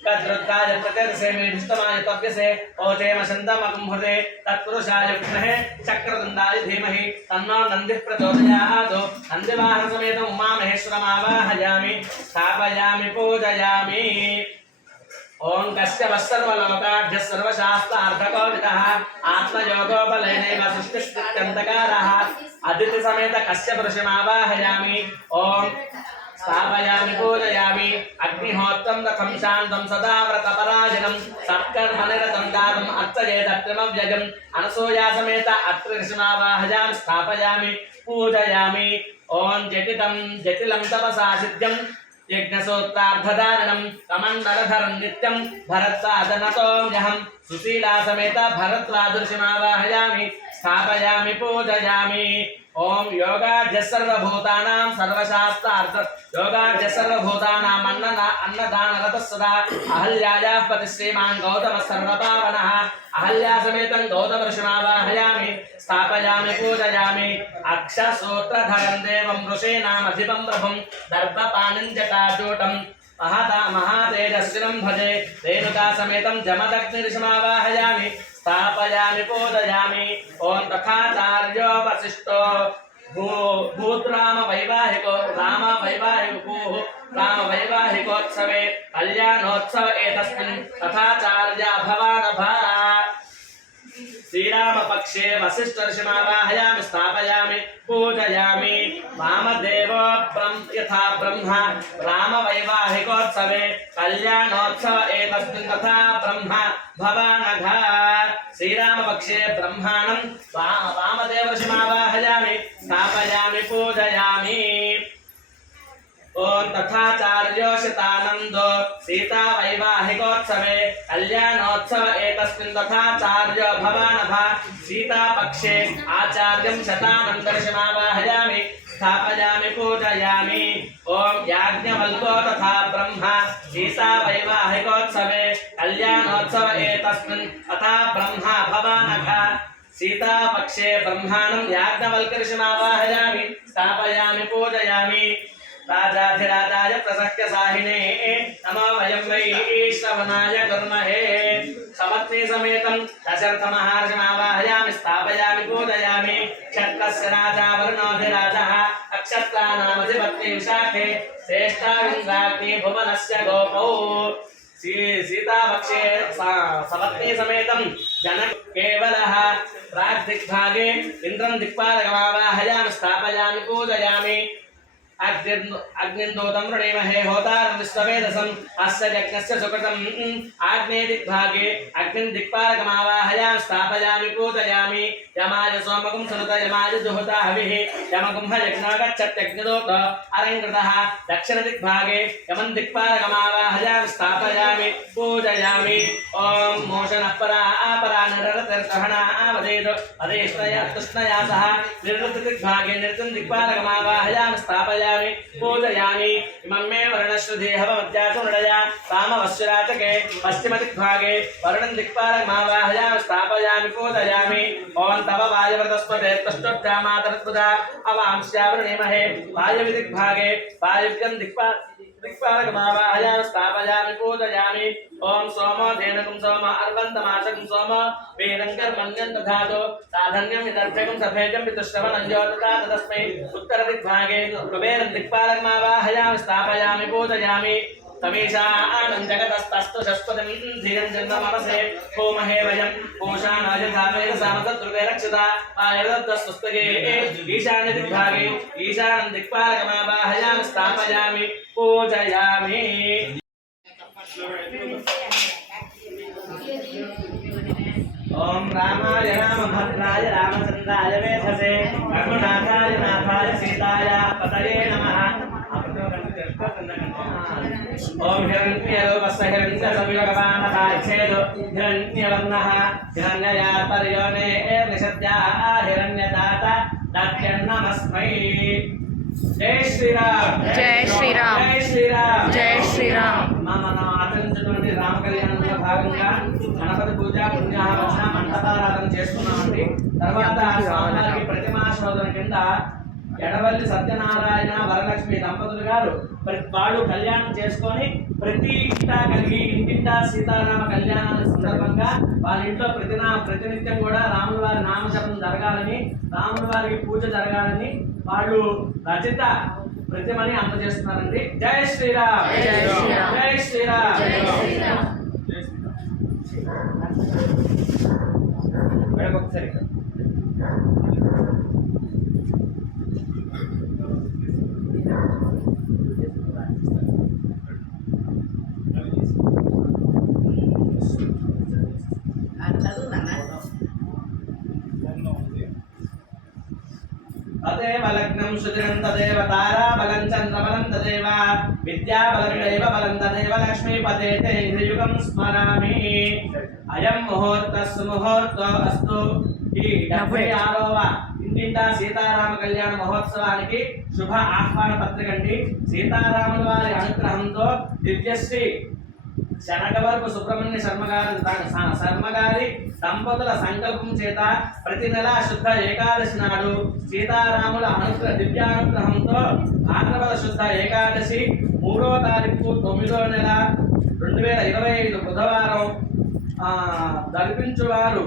तद्रुद्धाय प्रत्यर्से मेढुस्तमाय तव्यसे ओचेम शन्तमकुम्भुते तत्पुरुषाय विद्महे चक्रदण्डाय धीमहि तन्नो नन्दिः प्रचोदयात् नन्दिवाहनसमेतम् उमामहेश्वरमावाहयामि स्थापयामि पूजयामि ओम कश्यपः सर्वलोकाढ्यः सर्वशास्त्रार्थकोविदः आत्मयोगोपलयनैव सृष्टिस्थित्यन्तकारः अदितिसमेत कश्यप ऋषिमावाहयामि ओम स्थापयामि पूजयामि अग्निहोत्रं रथं शान्तं सदा व्रतपरायणं सत्कर्मनिरतं दातुम् अर्चयेदत्रिमव्ययम् अनसूयासमेत अत्रि ऋषिमावाहयामि स्थापयामि पूजयामि ओम जटिलं तपसा सिद्ध्यं यज्ञसूत्रार्धधारणं कमण्डलधरं नित्यं भरत्वादनतोऽहं सुशीला समेत भरद्वाजऋषिमावाहयामि स्थापयामि पूजयामि ओम योगाढ्यः सर्वभूतानां सर्वशास्त्रार्थ योगाढ्यः सर्वभूतानां अन्नदानरतः सदा अहल्यायाः पतिः श्रीमान् गौतमः सर्वपावनः अहल्या समेतं गौतम ऋषिमावाहयामि स्थापयामि पूजयामि अक्षसूत्रधरं देवं ऋषीणामधिपं प्रभुं दर्भपाणिं जटाजूटं महातेजस्विनं भजे रेणुका समेतं जमदग्निऋषिमावाहयामि स्थापयामि पूजयामि ओम तथाचार्यो वसिष्ठो भूतराम वैवाहिको राम वैवाहिकोत्सवे कल्याणोत्सव एतस्मिन् तथाचार्या भवानभा श्रीरामपक्षे वसिष्ठऋषिमावाहयामि स्थापयामि पूजयामि वामदेवो यथा ब्रह्मा रामवैवाहिकोत्सवे कल्याणोत्सव एतस्मिन् तथा ब्रह्मा भवानघा श्रीरामपक्षे ब्रह्माणं वामदेवऋषिमावाहयामि स्थापयामि पूजयामि ओम तथाचार्यो शतानंदो सीता वैवाहिकोत्सवे कल्याणोत्सव एतस्मिन् तथाचार्यो भवानभा सीता पक्षे आचार्यं शतानन्दऋषिमावाहयामि स्थापयामि पूजयामि ओम याज्ञवल्क्यो तथा ब्रह्मा सीता वैवाहिकोत्सवे कल्याणोत्सव एतस्मिन् तथा ब्रह्मा भवानघा सीता पक्षे ब्रह्माणं याज्ञवल्क्यऋषिमावाहयामि स्थापयामि पूजयामि राजाधिराजाय प्रसह्य साहिने नमो वयं वै श्रवणाय कुर्महे समत्ने समेतं दशरथमहार्षिमावाहयामि स्थापयामि पूजयामि क्षत्रस्य राजा वरुणोऽधिराजः नक्षत्राणामधिपत्नी विशाखे श्रेष्ठाविन्द्राग्नि भुवनस्य गोपौ सीतापक्षे सपत्नी समेतं जनक केवलः प्राग्दिग्भागे इन्द्रं दिक्पालकमावाहयामि स्थापयामि पूजयामि अग्निन्दूतं वृणीमहे होतारं विश्ववेदसम् अस्य यज्ञस्य सुकृतम् आग्नेय दिग्भागे अग्निं दिक्पालकमावाहयामि स्थापयामि पूजयामि यमाय सोमकं सुनुत यमाय जुहुता हविः यमगुंह यज्ञो गच्छत्यग्निदूत अरङ्कृतः दक्षिण दिग्भागे यमं दिक्पालकमावाहयामि स्थापयामि पूजयामि ॐ मोषणः परा निरृतिर्दहना आवदेत अदेष्णया तृष्णया सह निरृतिदिग्भागे निरृतिं दिक्पालकमावाहयामि स्थापयामि पूजयामि इमं मे वर्णश्रुधेहवमध्यासु नृडया कामवश्चराचके पश्चिमदिग्भागे वर्णं दिक्पालकमावाहयामि स्थापयामि पूजयामि ॐ तव वायुव्रतस्पते त्वष्टुभ्यामातरत्पुजा अवांस्यावृणीमहे वायुविदिग्भागे वायुव्यं दिक्पालकमावाहयामि स्थापयामि पूजयामि ॐ सोमो धेनुकं सोम अर्वन्तमाशकं सोम वीरङ्कर्मण्यं दधातु साधन्यं विदर्भकं सफेजं पितुश्रवणं योतता तस्मै उत्तरदिग्भागे कुबेरं दिक्पालकमावाहयामि स्थापयामि पूजयामि तमेशानं जगतस्तस्तु शस्पतिं धियं जन्ममनसे होमहे वयं पोषाणाय धामेन सामसद्रुवे रक्षता आयुर्दत्तस्तुस्तगे ईशान्य दिग्भागे ईशानं दिक्पालकमावाहयामि स्थापयामि पूजयामि ओम रामाय रामभद्राय रामचंद्राय वेधसे रघुनाथाय नाथाय सीताय पतये नमः। ओम हिरण्यरूपस्य हिरण्यसंयुगपानकाच्छेदो हिरण्यवर्णः हिरण्ययातर्योने निषद्याः हिरण्यदाता दात्यन्नमस्मै। जय श्री राम जय श्री राम जय श्री राम जय श्री राम। మనం ఆచరించినటువంటి రామ కళ్యాణంలో భాగంగా గణపతి పూజ పుణ్యాహవచన మండపారాధన చేసుకున్నామండి. తర్వాత స్వామివారికి ప్రతిమా శోధన కింద ఎడవల్లి సత్యనారాయణ వరలక్ష్మి దంపతులు గారు వాళ్ళు కళ్యాణం చేసుకొని ప్రతి ఇంటా కలిగి ఇంటింటా సీతారామ కళ్యాణాల సందర్భంగా వాళ్ళ ఇంట్లో ప్రతినిత్యం కూడా రాముల వారి నామజపం జరగాలని రాముల వారికి పూజ జరగాలని వాళ్ళు రచిత ప్రతిమని అందజేస్తున్నారండి. జై శ్రీరామ్ జై శ్రీరామ్ జై శ్రీరామ్ జై శ్రీరామ్. ఒకసారి तदेव लग्नं सुदिनं तदेव ताराबलं चन्द्रबलं तदेव विद्याबलं दैव बलं तदेव लक्ष्मीपते ते युगं स्मरामि। अयं मुहूर्तः सुमुहूर्तो अस्तु। ఈ 76వ ఇంటింటా సీతారామ కళ్యాణ మహోత్సవానికి శుభ ఆహ్వాన పత్రిక అండి. సీతారాముల వారి అనుగ్రహంతో దివ్యశ్రీ శనగవరపు సుబ్రహ్మణ్య శర్మగారి దంపతుల సంకల్పం చేత ప్రతి నెల శుద్ధ ఏకాదశి నాడు సీతారాముల దివ్యానుగ్రహంతో భాద్రపద శుద్ధ ఏకాదశి 3వ తారీఖు 9వ నెల 2025 బుధవారం జరిపించువారు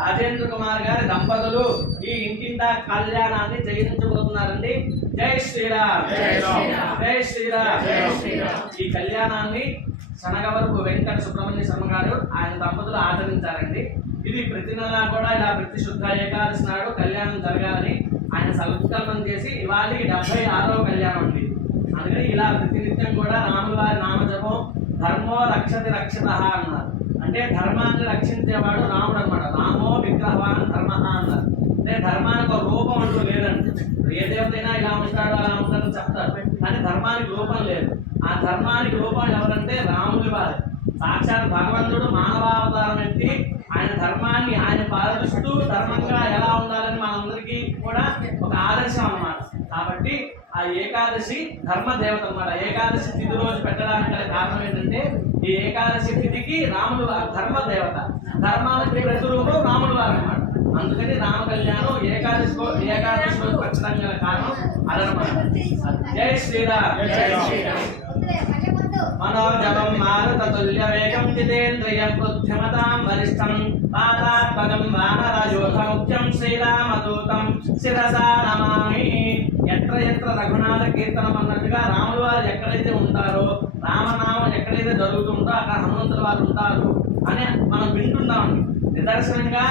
రాజేంద్ర కుమార్ గారి దంపతులు ఈ ఇంటింటా కళ్యాణాన్ని చేయించబోతున్నారండి. జై శ్రీరామ్ జై శ్రీరామ్ జై శ్రీరామ్ జై శ్రీరామ్. ఈ కళ్యాణాన్ని శనగవరపు వెంకట సుబ్రహ్మణ్య శర్మ గారు ఆయన దంపతులు ఆచరించారండి. ఇది ప్రతి నెల కూడా ఇలా ప్రతి శుద్ధ ఏకాదశి నాడు కళ్యాణం జరగాలని ఆయన సంకల్పం చేసి ఇవాళకి 76వ కళ్యాణం ఉంది. అందుకని ఇలా ప్రతినిత్యం కూడా రాముల వారి నామజపం ధర్మో రక్షతి రక్షిత అన్నారు. అంటే ధర్మాన్ని రక్షించేవాడు రాముడు అనమాట. రామో విగ్రహవాన్ ధర్మ అన్నారు. అంటే ధర్మానికి ఒక రూపం అంటూ లేదండి. ఏ దేవతైనా ఇలా ఉంటాడు అలా ఉంటాడని చెప్తారు, కానీ ధర్మానికి రూపం లేదు. ఆ ధర్మానికి రూపం ఎవరంటే రాముడి వారు. సాక్షాత్ భగవంతుడు మానవావతారం ఎత్తి ఆయన ధర్మాన్ని ఆయన పాలిస్తూ ధర్మంగా ఎలా ఉండాలని మనందరికీ కూడా ఒక ఆదర్శం అన్నమాట. కాబట్టి ఆ ఏకాదశి ధర్మ దేవత అన్నమాట. ఏకాదశి తిథి రోజు పెట్టడానికి గల కారణం ఏంటంటే ఈ ఏకాదశి తిథికి రాముడు ధర్మ దేవత, ధర్మానికి ప్రతిరూపం రాముడు వారు అన్నమాట. అందుకని రామ కళ్యాణం ఏకాదశి రోజు పెట్టడానికి గల కారణం అదనమాట. జై శ్రీరామ్ జై శ్రీరామ్. మనోజవం మారుతతుల్య వేగం జితేంద్రియం బుద్ధిమతాం వరిష్టం పాతాత్మకం వానరయోధముఖ్యం శ్రీరామదూతం శిరసా నమామి. ఎత్ర ఎత్ర రఘునాథ కీర్తనం అన్నట్టుగా రాముల వారు ఎక్కడైతే ఉంటారో, రామనామం ఎక్కడైతే జరుగుతుందో అక్కడ హనుమంతుల వారు ఉంటారు అని మనం వింటున్నామండి. నిదర్శనంగా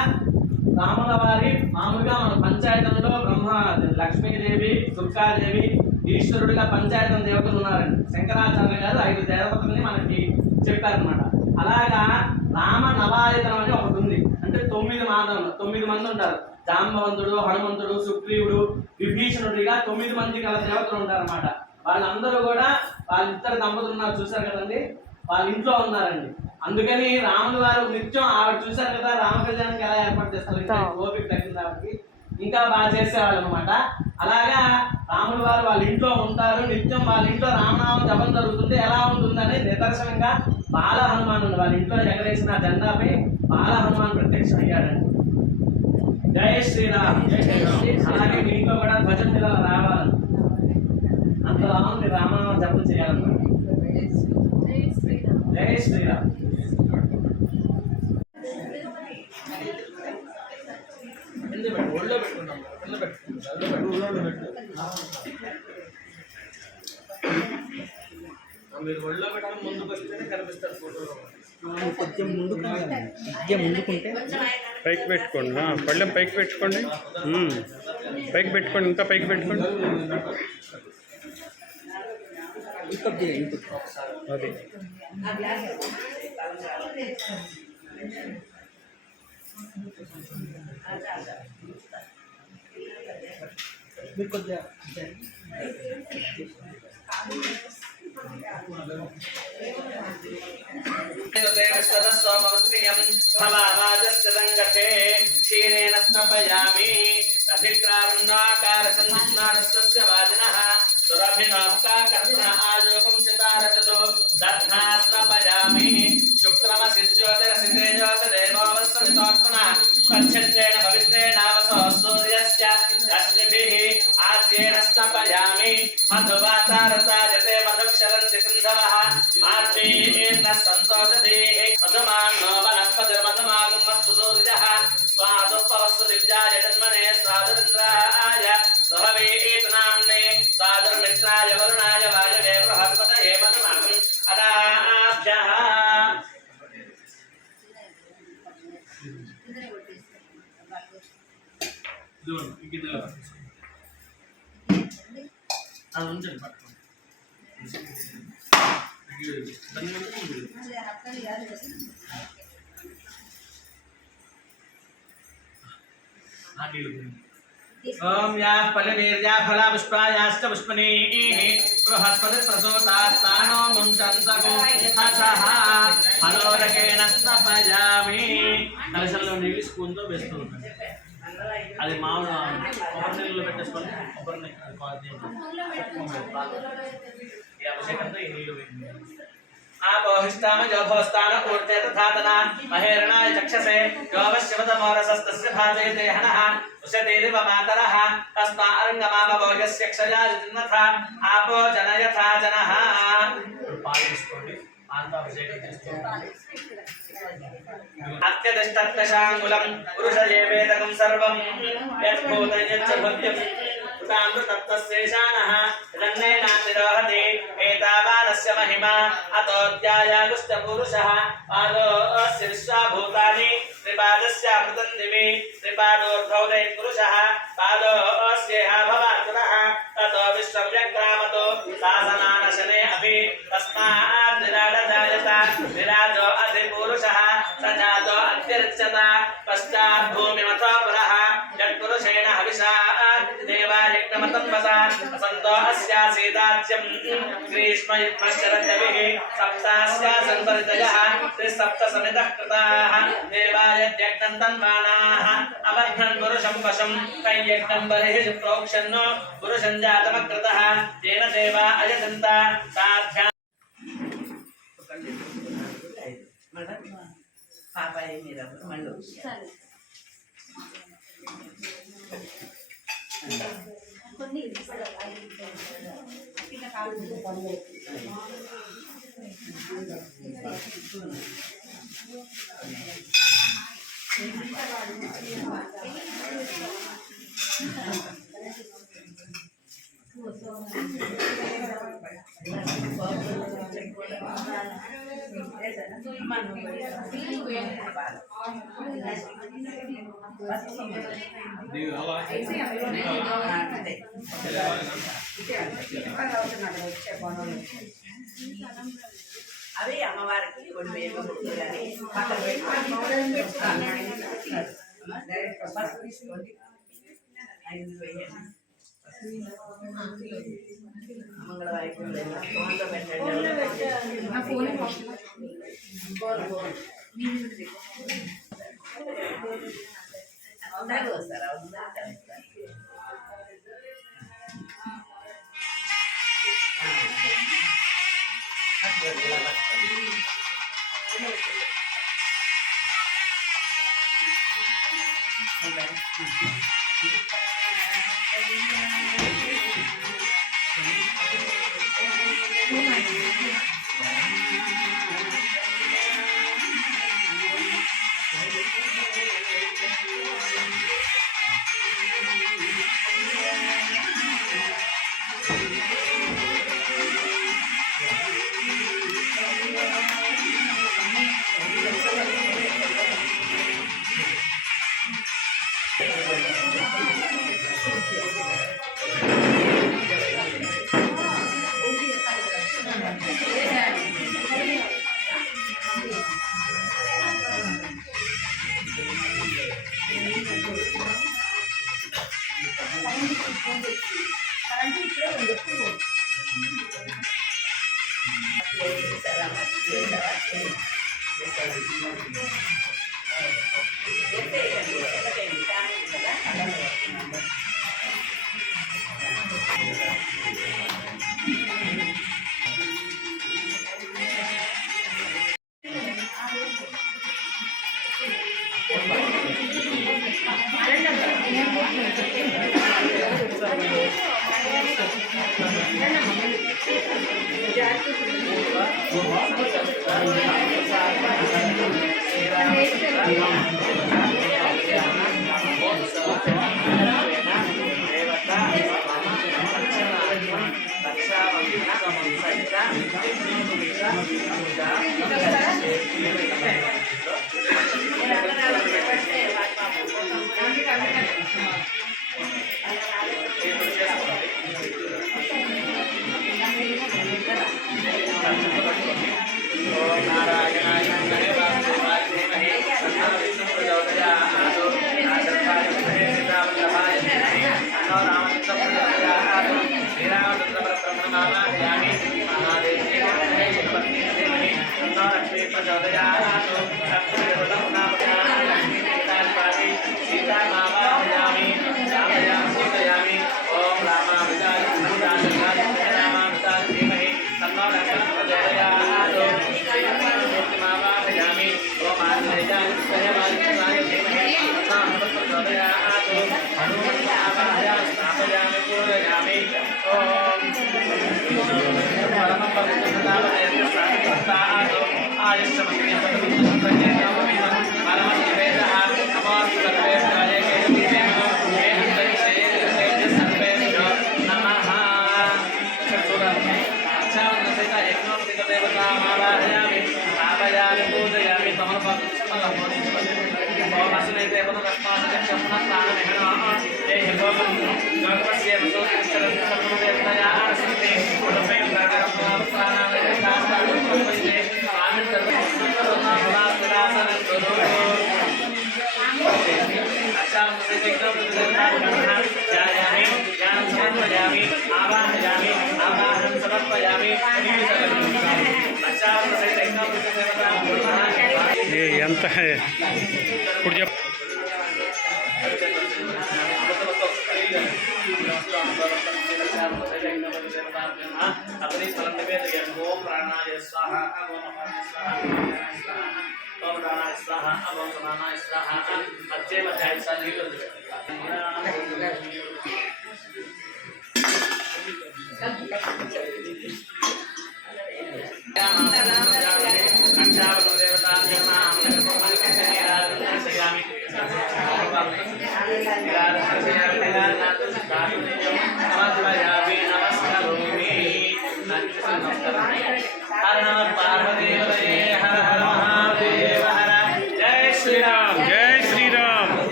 రాముల వారి మామూలుగా మన పంచాయతంలో బ్రహ్మ లక్ష్మీదేవి దుర్గాదేవి ఈశ్వరుడిగా పంచాయతం దేవతలు ఉన్నారండి. శంకరాచార్య గారు 5 దేవతల్ని మనకి చెప్పారనమాట. అలాగా రామ నవాయతనం అని ఒకటి ఉంది. అంటే 9 మంది ఉంటారు. జాంబవంతుడు, హనుమంతుడు, సుగ్రీవుడు, విభీషణుడిగా 9 మంది గల దేవతలు ఉంటారన్నమాట. వాళ్ళందరూ కూడా వాళ్ళిద్దరు దంపతులు ఉన్నారు, చూశారు కదండి, వాళ్ళ ఇంట్లో ఉన్నారండి. అందుకని రాముల వారు నిత్యం ఆవిడ చూశారు కదా రామ కళ్యాణానికి ఎలా ఏర్పాటు చేస్తారు, ఓపిక తగ్గింది కాబట్టి ఇంకా బాగా చేసేవాళ్ళు అనమాట. అలాగా రాముల వారు వాళ్ళ ఇంట్లో ఉంటారు, నిత్యం వాళ్ళ ఇంట్లో రామనామం జపం జరుగుతుంటే ఎలా ఉంటుందని నిదర్శనంగా బాల హనుమాన్ ఉంది. వాళ్ళ ఇంట్లో ఎగరేసిన జెండాపై బాల హనుమాన్ ప్రత్యక్షం అయ్యాడండి. జై శ్రీరామ్. అలాగే మీ ఇంట్లో కూడా ధ్వజం ఇలా రావాలని అంత రాముని రామనామం జపం చేయాలన్నమాట. జై శ్రీరామ్. ఒళ్ళో పెట్టుకుంటాం, ఒళ్ళో పెట్టు. మీరు ఒళ్ళో పెట్టుకుని ముందుకు వస్తేనే కనిపిస్తారు ఫోటోలో. కొంచెం ముందుకుంటే పైకి పెట్టుకోండి, పళ్ళెం పైకి పెట్టుకోండి, పైకి పెట్టుకోండి, ఇంకా పైకి పెట్టుకోండి. అది మీరు కొద్దిగా क्षीरेण स्नपयामि अभिक्रावन्नाकारसन्नानस्य वाजिनः सुरभिनामुकाकर्तन आयोगं चितारचतो दध्ना स्नपयामि शुक्रमसिज्योतिरसितेजोसदेवोऽवस्समितोत्मनः पच्छन्तेन पवित्रेणावसो सूर्यस्य रश्मिभिः आद्येन स्नपयामि मधुवातारतायते मधुक्षरन्ति सिन्धवः माद्रीर्न सन्तोषधीः मधुमान्नो वनस्पतिर्मधुमागुमस्तु सूर्यः स्वादुपवस्तु दिव्याय जन्मने स्वादुरिन्द्राय सहवे एतनाम्ने स्वादुर्मित्राय वरुणाय वायवे बृहस्पतये मधुमागुम् अदाभ्यः అది ఉంచండి పట్టుకోండి. ओम या फलवीर्या फला पुष्पायाश्च पुष्पनीः बृहस्पति प्रसूतास्तानो मुञ्चन्तको हसः फलोरकेण स्नपयामि కలశంలో నీళ్ళు స్పూన్తో వేస్తూ ఉంటాను. అది మామూలు కొబ్బరి నీళ్ళలో పెట్టేసుకొని కొబ్బరి అభిషేకంతో ఈ నీళ్ళు వేయండి. आपोहिष्टाम जोभोस्तान ऊर्ते तथातना महेरणाय चक्षसे योवश्यवतमोरसस्तस्य भाजयते हनः उशतेरिव मातरः तस्मा अरङ्गमामभोजस्य क्षयाजिन्नथा आपो जनयथा जनः पालिष्कोंडि आन्ताभिषेकं చేస్తుంది. अत्यदिष्टत्तशाङ्गुलं पुरुषये वेदकं सर्वं यद्भूतं यच्च भव्यं तामृतत्तस्येषाणः रन्नेनातिरोहति एतावानस्य महिमा अतोऽध्यायागुष्टपुरुषः पादोऽस्य विश्वाभूतानि त्रिपादस्यामृतं दिवि त्रिपादोर्ध्वौ दैत्पुरुषः पादोऽस्येह भवातुरः ततो विश्वं व्यक्रामतो शासनानशने अपि तस्मात् विराडजायत विराजो अधिपुरुषः स जातो अत्यर्च्यत पश्चात् भूमिमथो पुरः यत्पुरुषेण हविषा देवायज्ञमतं वसा सन्तो अस्यासीदाज्यं ग्रीष्मयुग्मश्चरद्यभिः सप्तास्यासन् परितयः त्रिसप्तसमितः कृताः देवायज्ञं तन्वाणाः अबध्नन् पुरुषं पशुं कैयज्ञं बर्हिः प्रोक्षन्नो पुरुषं जातमकृतः तेन देवा अयजन्त साध्या పాపాయ మీద మళ్ళీ కొన్ని అవి అమ్మవారికి ఒడి వేయగా కానీ పక్కన పెట్టుకోండి. మంగళవారికి అందరూ వస్తారు. ఎంత ఇప్పుడు చెప్పు.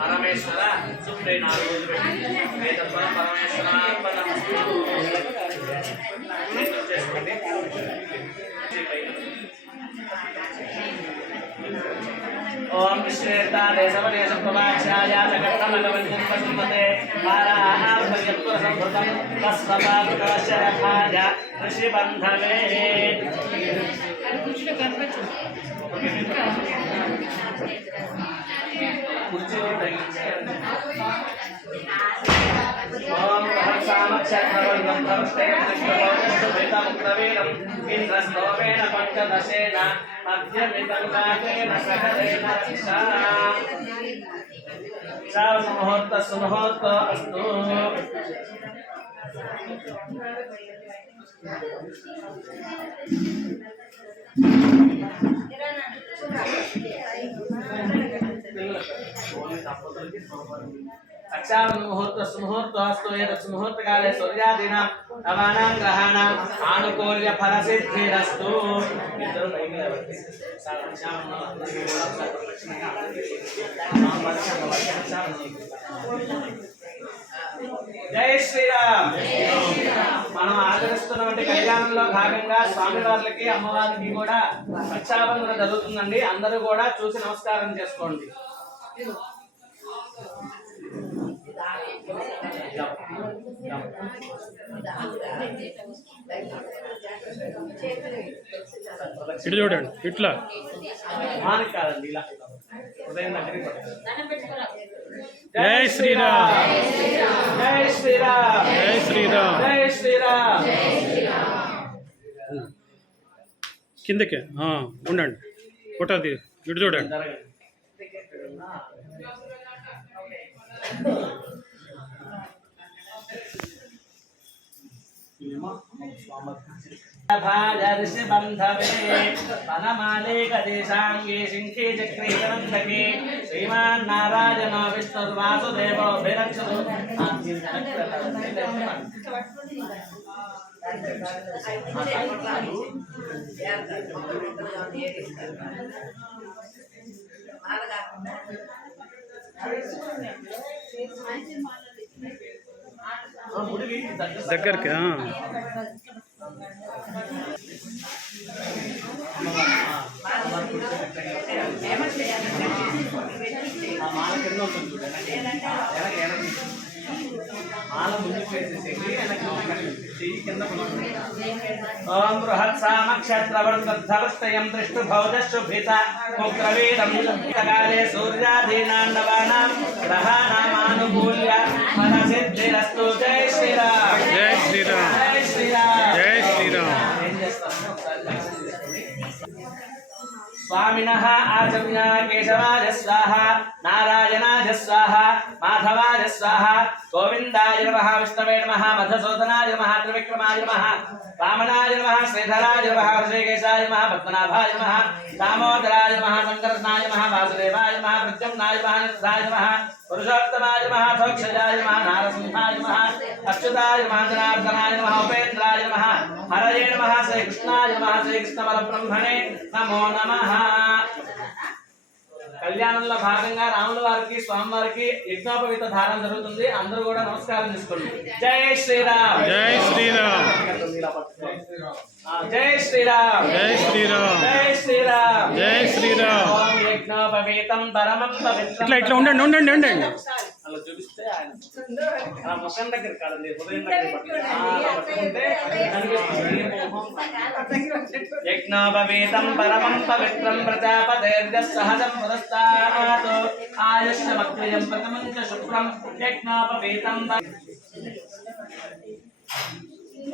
పరమేశ్వర సుప్రే 4 రోజులు పరమేశ్వర ओम विश्वेता देशवदे संप्रभाक्षाय जगत्तमगवन्तं पशुपते वाराः भयत्पुर संभृतं तस्सपादशरथाय ऋषिबन्धवे ओम सहसामक्षरवन्दं प्रवष्टे कृष्णभोजस्तुभेतमुक्तवीरम् इन्द्रस्तोमेन पञ्चदशेन मध्यमिदं काकेन सकलेन रक्षा मुहूर्त अस्तु अक्षावन मुहूर्तस्तु एतत् मुहूर्तकाले सूर्यादीनां नवानां ग्रहाणां आनुकूल्य फलसिद्धिरस्तु जय श्रीराम మనం ఆచరిస్తున్నటువంటి కళ్యాణ కళ్యాణంలో భాగంగా స్వామివార్లకి అమ్మవారికి కూడా రక్షాబంధన జరుగుతుందండి. అందరూ కూడా చూసి నమస్కారం చేసుకోండి. ఇటు చూడండి, ఇట్లా మానికి కాదండి, ఇలా ఉదయం దగ్గరికి జై శ్రీరామ్, జై శ్రీరామ్, జై శ్రీరామ్. జై శ్రీరామ్. కిందకి ఉండండి, ఫోటోది ఇటు చూడండి. శ్రీమాన్ నారాయణ విష్ణుర్వాసుదేవోభిరక్షతు. దగ్గరికి మాల కింద ఉంటుంది చూడండి, మాల ముందుకు వేసేసేసి చెయ్యి కింద. ఓం బృహత్ సామక్షత్రవర్గం దృష్టు భౌజశుభిత ముగ్రవీరం కాలే సూర్యాధీనాండవానాం గ్రహానామానుకూల్య మన సిద్ధిరస్తు. జై శ్రీరామ్, జై శ్రీరామ్, జై శ్రీరామ్, జై శ్రీరామ్. ఏం చేస్తాము ఒకసారి దర్శనం చేసుకోండి. स्वामिनः आचम्य केशवाय स्वाहा, नारायणाय स्वाहा, माधवाय स्वाहा, गोविन्दाय नमः, विष्णवे नमः, मधुसूदनाय नमः, त्रिविक्रमाय नमः, वामनाय नमः, श्रीधराय नमः, ऋषिकेशाय नमः, पद्मनाभाय नमः, दामोदराय नमः, शङ्करस्नाय नमः, वासुदेवाय नमः, प्रद्युम्नाय नमः, निरुद्धाय नमः, पुरुषोत्तमाय नमः, अथोक्षजाय नमः, नारसिंहाय नमः, अच्युताय नमः, जनार्दनाय नमः, उपेन्द्राय नमः, हरये नमः, श्रीकृष्णाय नमः, श्रीकृष्णपरब्रह्मणे नमो नमः. కళ్యాణంలో భాగంగా రాముల వారికి స్వామివారికి యజ్ఞోపవీత ధారణ జరుగుతుంది. అందరూ కూడా నమస్కారం చేసుకోండి. జై శ్రీరామ్, జై శ్రీరామ్, జై శ్రీరామ్, జై శ్రీరామ్, జై శ్రీరామ్, జై శ్రీరామ్. ఓం యజ్ఞోపవీతం పరమం పవిత్రం. ఇట్లా ఉండండి, ఉండండి, ఉండండి. అలా చూపిస్తే ఆయన ముఖం దగ్గర కాదండి, హృదయం దగ్గర పట్టుకుంటే యజ్ఞోపవీతం పరమం పవిత్రం ప్రజాపతేర్య సహజం పురస్తాత్ ఆయుష్యమక్రియం ప్రథమం చ శుక్రం యజ్ఞోపవీతం.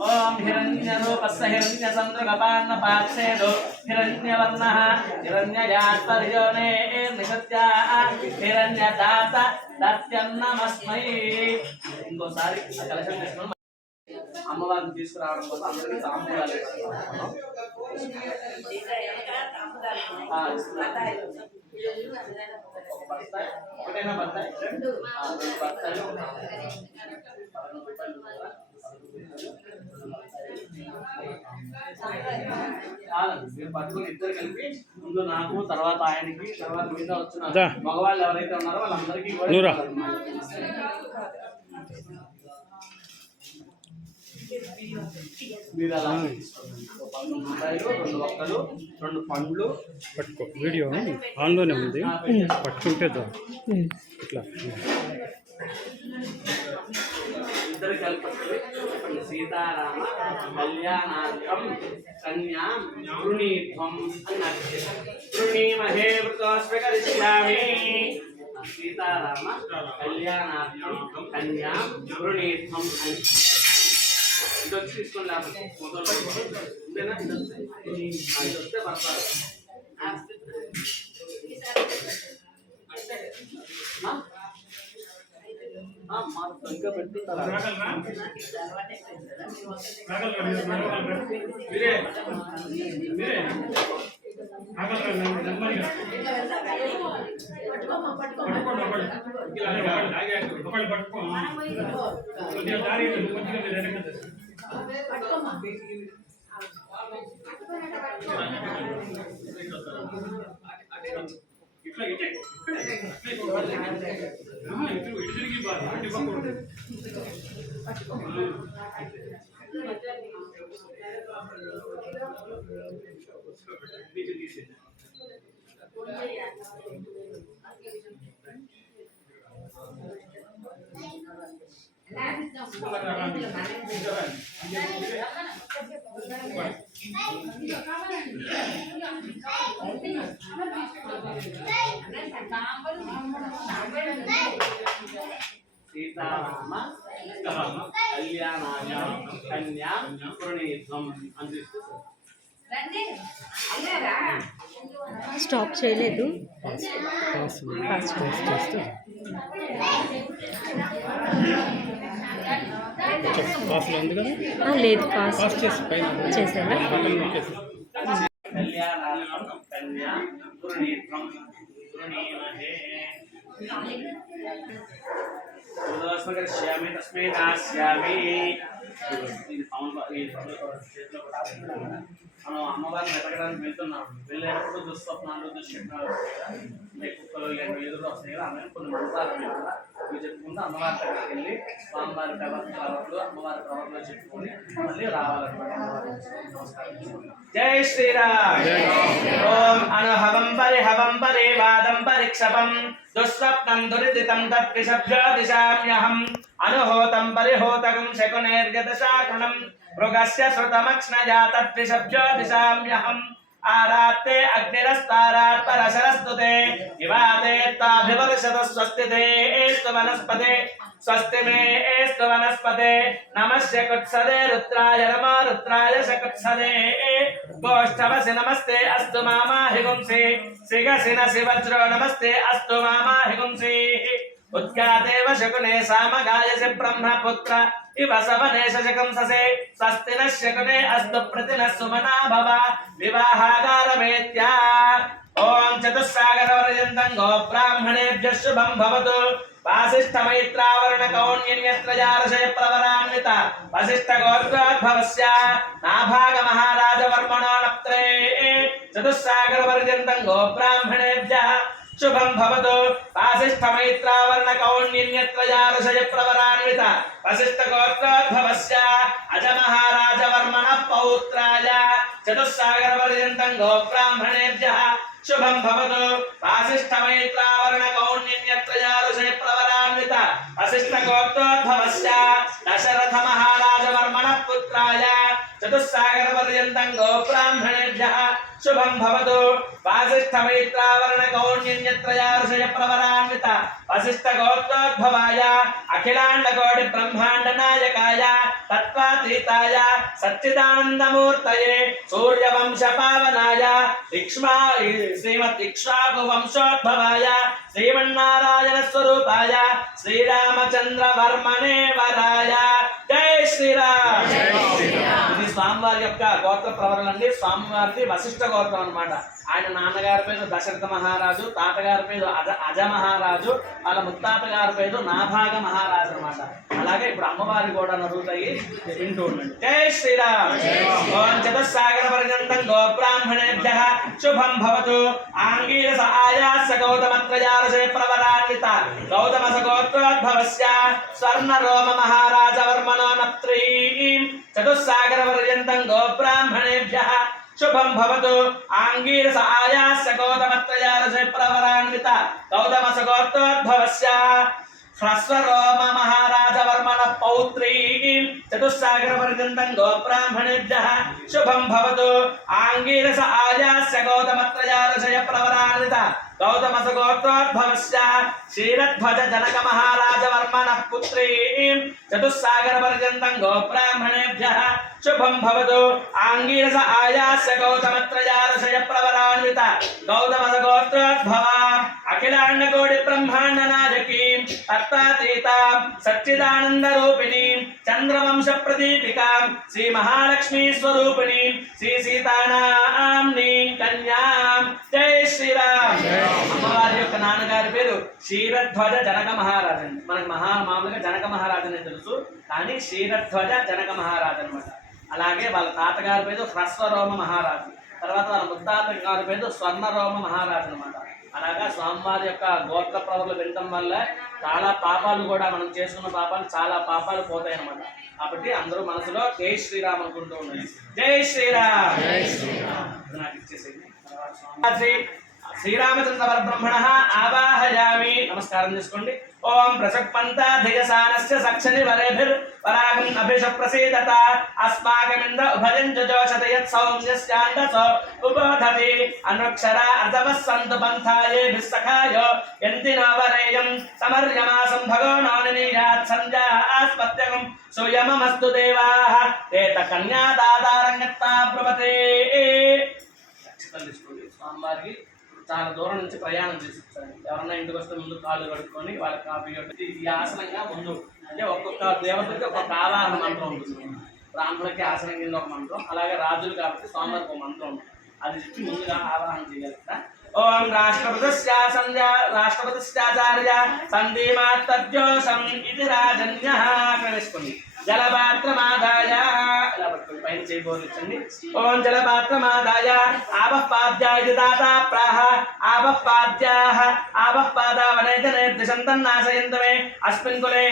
ఓం హిరణ్యరూపస్య హిరణ్యచంద్రగపాన్నపాక్షేదో హిరణ్యవర్ణః హిరణ్యయాత్పర్యోనే నిసత్యా హిరణ్యదాత దత్యన్నమస్మై. ఇంకోసారి ఆ కలశం తీసుకున్నాం. అమ్మవారిని తీసుకురావడం కోసం అందరికీ తాంబూలాలు ఒకటైనా బత్తాయి, రెండు బత్తాయిలు మీరు పట్టుకుని ఇద్దరు కలిపి ముందు నాకు, తర్వాత ఆయనకి, తర్వాత మిగతా వచ్చిన మగవాళ్ళు ఎవరైతే ఉన్నారో వాళ్ళందరికీ కూడా మీరు అలా 10 రూపాయలు, 2 ఒక్కలు, 2 పండ్లు పట్టుకో. వీడియో ఆన్లోనే ఉంది, పట్టుకుంటే ఇట్లా ఇద్దరు కలిపి సీతారామ కళ్యాణార్థం కన్యాం వృణీత్వం అన్నారు. వృణీమహే వృతోస్వీకరిష్యామి. సీతారామ కళ్యాణార్థం కన్యాం వృణీత్వం అని ఇది వచ్చి తీసుకొని లేకపోతే మొదలు ఉందేనా? ఇది వస్తే పడతారు. ఇంకా పెట్టుకుంటారా? సీతారామ కళ్యాణాయ కన్యా ప్రణీతం అందిస్తూ స్టాప్ చేయలేదు. పాస్లో ఉంది కదా, లేదు పాస్ ఫాస్ట్ చేసి పైన చేశారా? బటన్ నొక్కేసి. కళ్యాణాయ కన్యా ప్రణీతం ప్రణీమహే శ్యామి తస్మై దాస్యామి. మనం అమ్మవారిని వెతకడానికి వెళ్తున్నాం. వెళ్ళేటప్పుడు దుస్వప్నాలు దుశ్శకునాలు కుక్కలు ఇలాంటి ఎదురు వస్తాయి కదా, అన్నీ కొన్ని మంత్రాలు కూడా ఇవి చెప్పుకుంటూ అమ్మవారి దగ్గరికి వెళ్ళి స్వామివారి ప్రవర్తనలు అమ్మవారి ప్రవర్తన చెప్పుకొని మళ్ళీ రావాలన్నమాట. జై శ్రీరామ్. ఓం అనుహవం పరిహవం పరివాదం పరిక్షపం దుస్వప్నం దురిదితం తత్విషభ్యో దిశామ్యహం అనుహోతం పరిహోతకం శకునేర్గత శాకునం మృగస్య శ్రుతమక్ష్ణయా తద్విషభ్యో దిశామ్యహం ఆరాత్తే అగ్నిరస్తారాత్ పరశరస్తుతే వివాదే తాభివర్షత స్వస్తితే ఏస్తు వనస్పతే స్వస్తి మే ఏస్తు వనస్పతే నమస్య కుత్సదే రుద్రాయ నమో రుద్రాయ శకుత్సదే గోష్ఠవసి నమస్తే అస్తు మామాహిగుంసి శిగసిన శివజ్రో నమస్తే అస్తు మామాహిగుంసి ఉద్గాదేవ శకునే సామగాయసి బ్రహ్మపుత్ర ఇవ సవనేశ శకంససే స్వస్తి న శకునే అస్తు ప్రతిన సుమనా భవ వివాహాగారమేత్యా. ఓం చతుస్సాగరవర్యంతం గో బ్రాహ్మణేభ్యః శుభం భవతు. వాసిష్ఠ మైత్రావరణ కౌన్యన్యత్రజారశయ ప్రవరాన్విత వసిష్ఠ గోత్రోద్భవస్య నాభాగ మహారాజవర్మణో నప్త్రే చతుస్సాగరవర్యంతం గో బ్రాహ్మణేభ్యః శుభం భవతు. వాసిష్ఠ మైత్రావరణ కౌన్యన్యత్రజారశయ ప్రవరాన్విత వసిష్ఠ గోత్రోద్భవస్య అజ మహారాజవర్మణ పౌత్రాయ చతుస్సాగరవర్యంతం గో బ్రాహ్మణేభ్యః శుభం భవతు. వాసిష్ఠ మైత్రావరణ కౌన్యన్యత్రజారశయ ప్రవరాన్విత వసిష్ఠ గోత్రోద్భవస్య దశరథ మహారాజవర్మణ పుత్రాయ చతుస్సాగరవర్యంతం గో బ్రాహ్మణేభ్యః శుభం భవతు. వాసిష్ఠ మైత్రావరణ కౌన్యన్యత్రజారశయ ప్రవరాన్విత వసిష్ఠ గోత్రోద్భవాయ అఖిలాండ కోటి బ్రహ్మాండ నాయకాయ తత్వాతీతాయ సచ్చిదానందమూర్తయే సూర్యవంశ పావనాయ శ్రీమద్ ఇక్ష్వాకు వంశోద్భవాయ శ్రీమన్నారాయణ స్వరూపాయ శ్రీరామచంద్ర వర్మణే వరాయ. జై శ్రీరామ్. ఇది స్వామివారి యొక్క గోత్ర ప్రవరణ అండి. స్వామివారిది వశిష్ఠ గోత్రం అన్నమాట. ఆయన నాన్నగారి పేరు దశరథ మహారాజు, తాతగారి పేరు అజ మహారాజు, వాళ్ళ ముత్తాత గారి పేరు నాభాగ మహారాజు అనమాట. అలాగే ఇప్పుడు అమ్మవారి కూడా నడుగుతాయి, వింటూ ఉండండి. జై శ్రీరామ్. ఓం చతుస్సాగర పర్యంతం గో బ్రాహ్మణేభ్యః శుభం భవతు. ఆంగీరస ఆయాస్య గౌతమత్రజారశయ ప్రవరాన్విత గౌతమస గోత్రోద్భవస్య స్వర్ణ రోమ మహారాజవర్మణో నప్త్రీం చతుస్సాగర పర్యంతం గో బ్రాహ్మణేభ్యః శుభం భవతు. ఆంగీరస ఆయాస్య గౌతమత్రజారశయ ప్రవరాన్విత గౌతమస గోత్రోద్భవస్య హ్రస్వరోమ మహారాజవర్మణ పౌత్రీం చతుస్సాగర పర్యంతం గో బ్రాహ్మణేభ్యః శుభం భవతు. ఆంగీరస ఆయాస్య గౌతమత్రజారశయ ప్రవరాన్విత గౌతమస గోత్రోద్భవస్య క్షీరధ్వజ జనక మహారాజవర్మణ పుత్రీం చతుస్సాగర పర్యంతం గో బ్రాహ్మణేభ్యః శుభం భవతు. ఆంగీరస ఆయాస్య గౌతమత్రజారశయ ప్రవరాన్విత గౌతమస గోత్రోద్భవ అఖిలాండ కోటి బ్రహ్మాండ నాయకీం తత్వాతీతాం సచ్చిదానంద రూపిణీం చంద్రవంశ ప్రదీపికాం శ్రీ మహాలక్ష్మీ స్వరూపిణీం శ్రీ సీతానాం నీం కన్యాం. జై శ్రీరామ్. అమ్మవారి యొక్క నాన్నగారి పేరు క్షీరధ్వజ జనక మహారాజు అండి. మనకి మామూలుగా జనక మహారాజు అని తెలుసు, కానీ క్షీరధ్వజ జనక మహారాజు అనమాట. అలాగే వాళ్ళ తాతగారి పేరు హ్రస్వరోమ మహారాజు, తర్వాత వాళ్ళ ముత్తాత గారి పేరు స్వర్ణరోమ మహారాజు అనమాట. అలాగా స్వామివారి యొక్క గోత్ర ప్రవర్లు వినటం వల్ల చాలా పాపాలు కూడా మనం చేసుకున్న పాపాలు చాలా పాపాలు పోతాయి అన్నమాట. కాబట్టి అందరూ మనసులో జై శ్రీరామ్ అనుకుంటూ ఉండండి. జై శ్రీరామ్. జై శ్రీరామ్. నాకు ఇచ్చేసేయండి. శ్రీరామచంద్ర పరబ్రహ్మణ ఆవాహయామి. నమస్కారం చేసుకోండి. ఓం ప్రసక్పంతాధియసానస్య సక్షని వరేభిర్ పరాగం అభిష ప్రసీదత అస్మాకమింద ఉభయం జోషత యత్ సౌమ్యస్యాందస ఉబోధతి అనుక్షర అర్ధవస్సంతు పంథాయే భిస్సఖాయ యంతి నవరేయం సమర్యమాసం భగోనో నినీయాత్ సంజాస్పత్యగం సోయమమస్తు దేవాః తేత కన్యాదాతారంగత్తా ప్రవతే. స్వామివారికి చాలా దూరం నుంచి ప్రయాణం చేసిస్తారు. ఎవరన్నా ఇంటికి వస్తే ముందు కాళ్ళు కడుక్కొని వాళ్ళకి కాఫీ కట్టి ఈ ఆసనంగా ముందు అంటే ఒక్కొక్క దేవతకి ఒక్కొక్క ఆవాహన మంత్రం ఉంటుంది. బ్రాహ్మణులకి ఆసనం కింద ఒక మంత్రం, అలాగే రాజులు కాబట్టి స్వామివారికి ఒక మంత్రం ఉంటుంది. అది చెప్పి ముందుగా ఆవాహన చేయాలి. ఓం రాష్ట్రపతిశ్చాచార్య సంధీమాత్తద్యోషం ఇది రాజన్యః. వేసుకోండి. జలపాత్రమాదాయ ఇలా పట్టుకోండి. పైన చేయబోనిచ్చండి. ఓం జలపాత్రమాదాయ ఆవఃపాద్యాయ దాతా ప్రాహ ఆవఃపాద్యాః ఆవఃపాదావనేత నిర్దిశంతన్నాశయంతమే అస్మిన్ కులే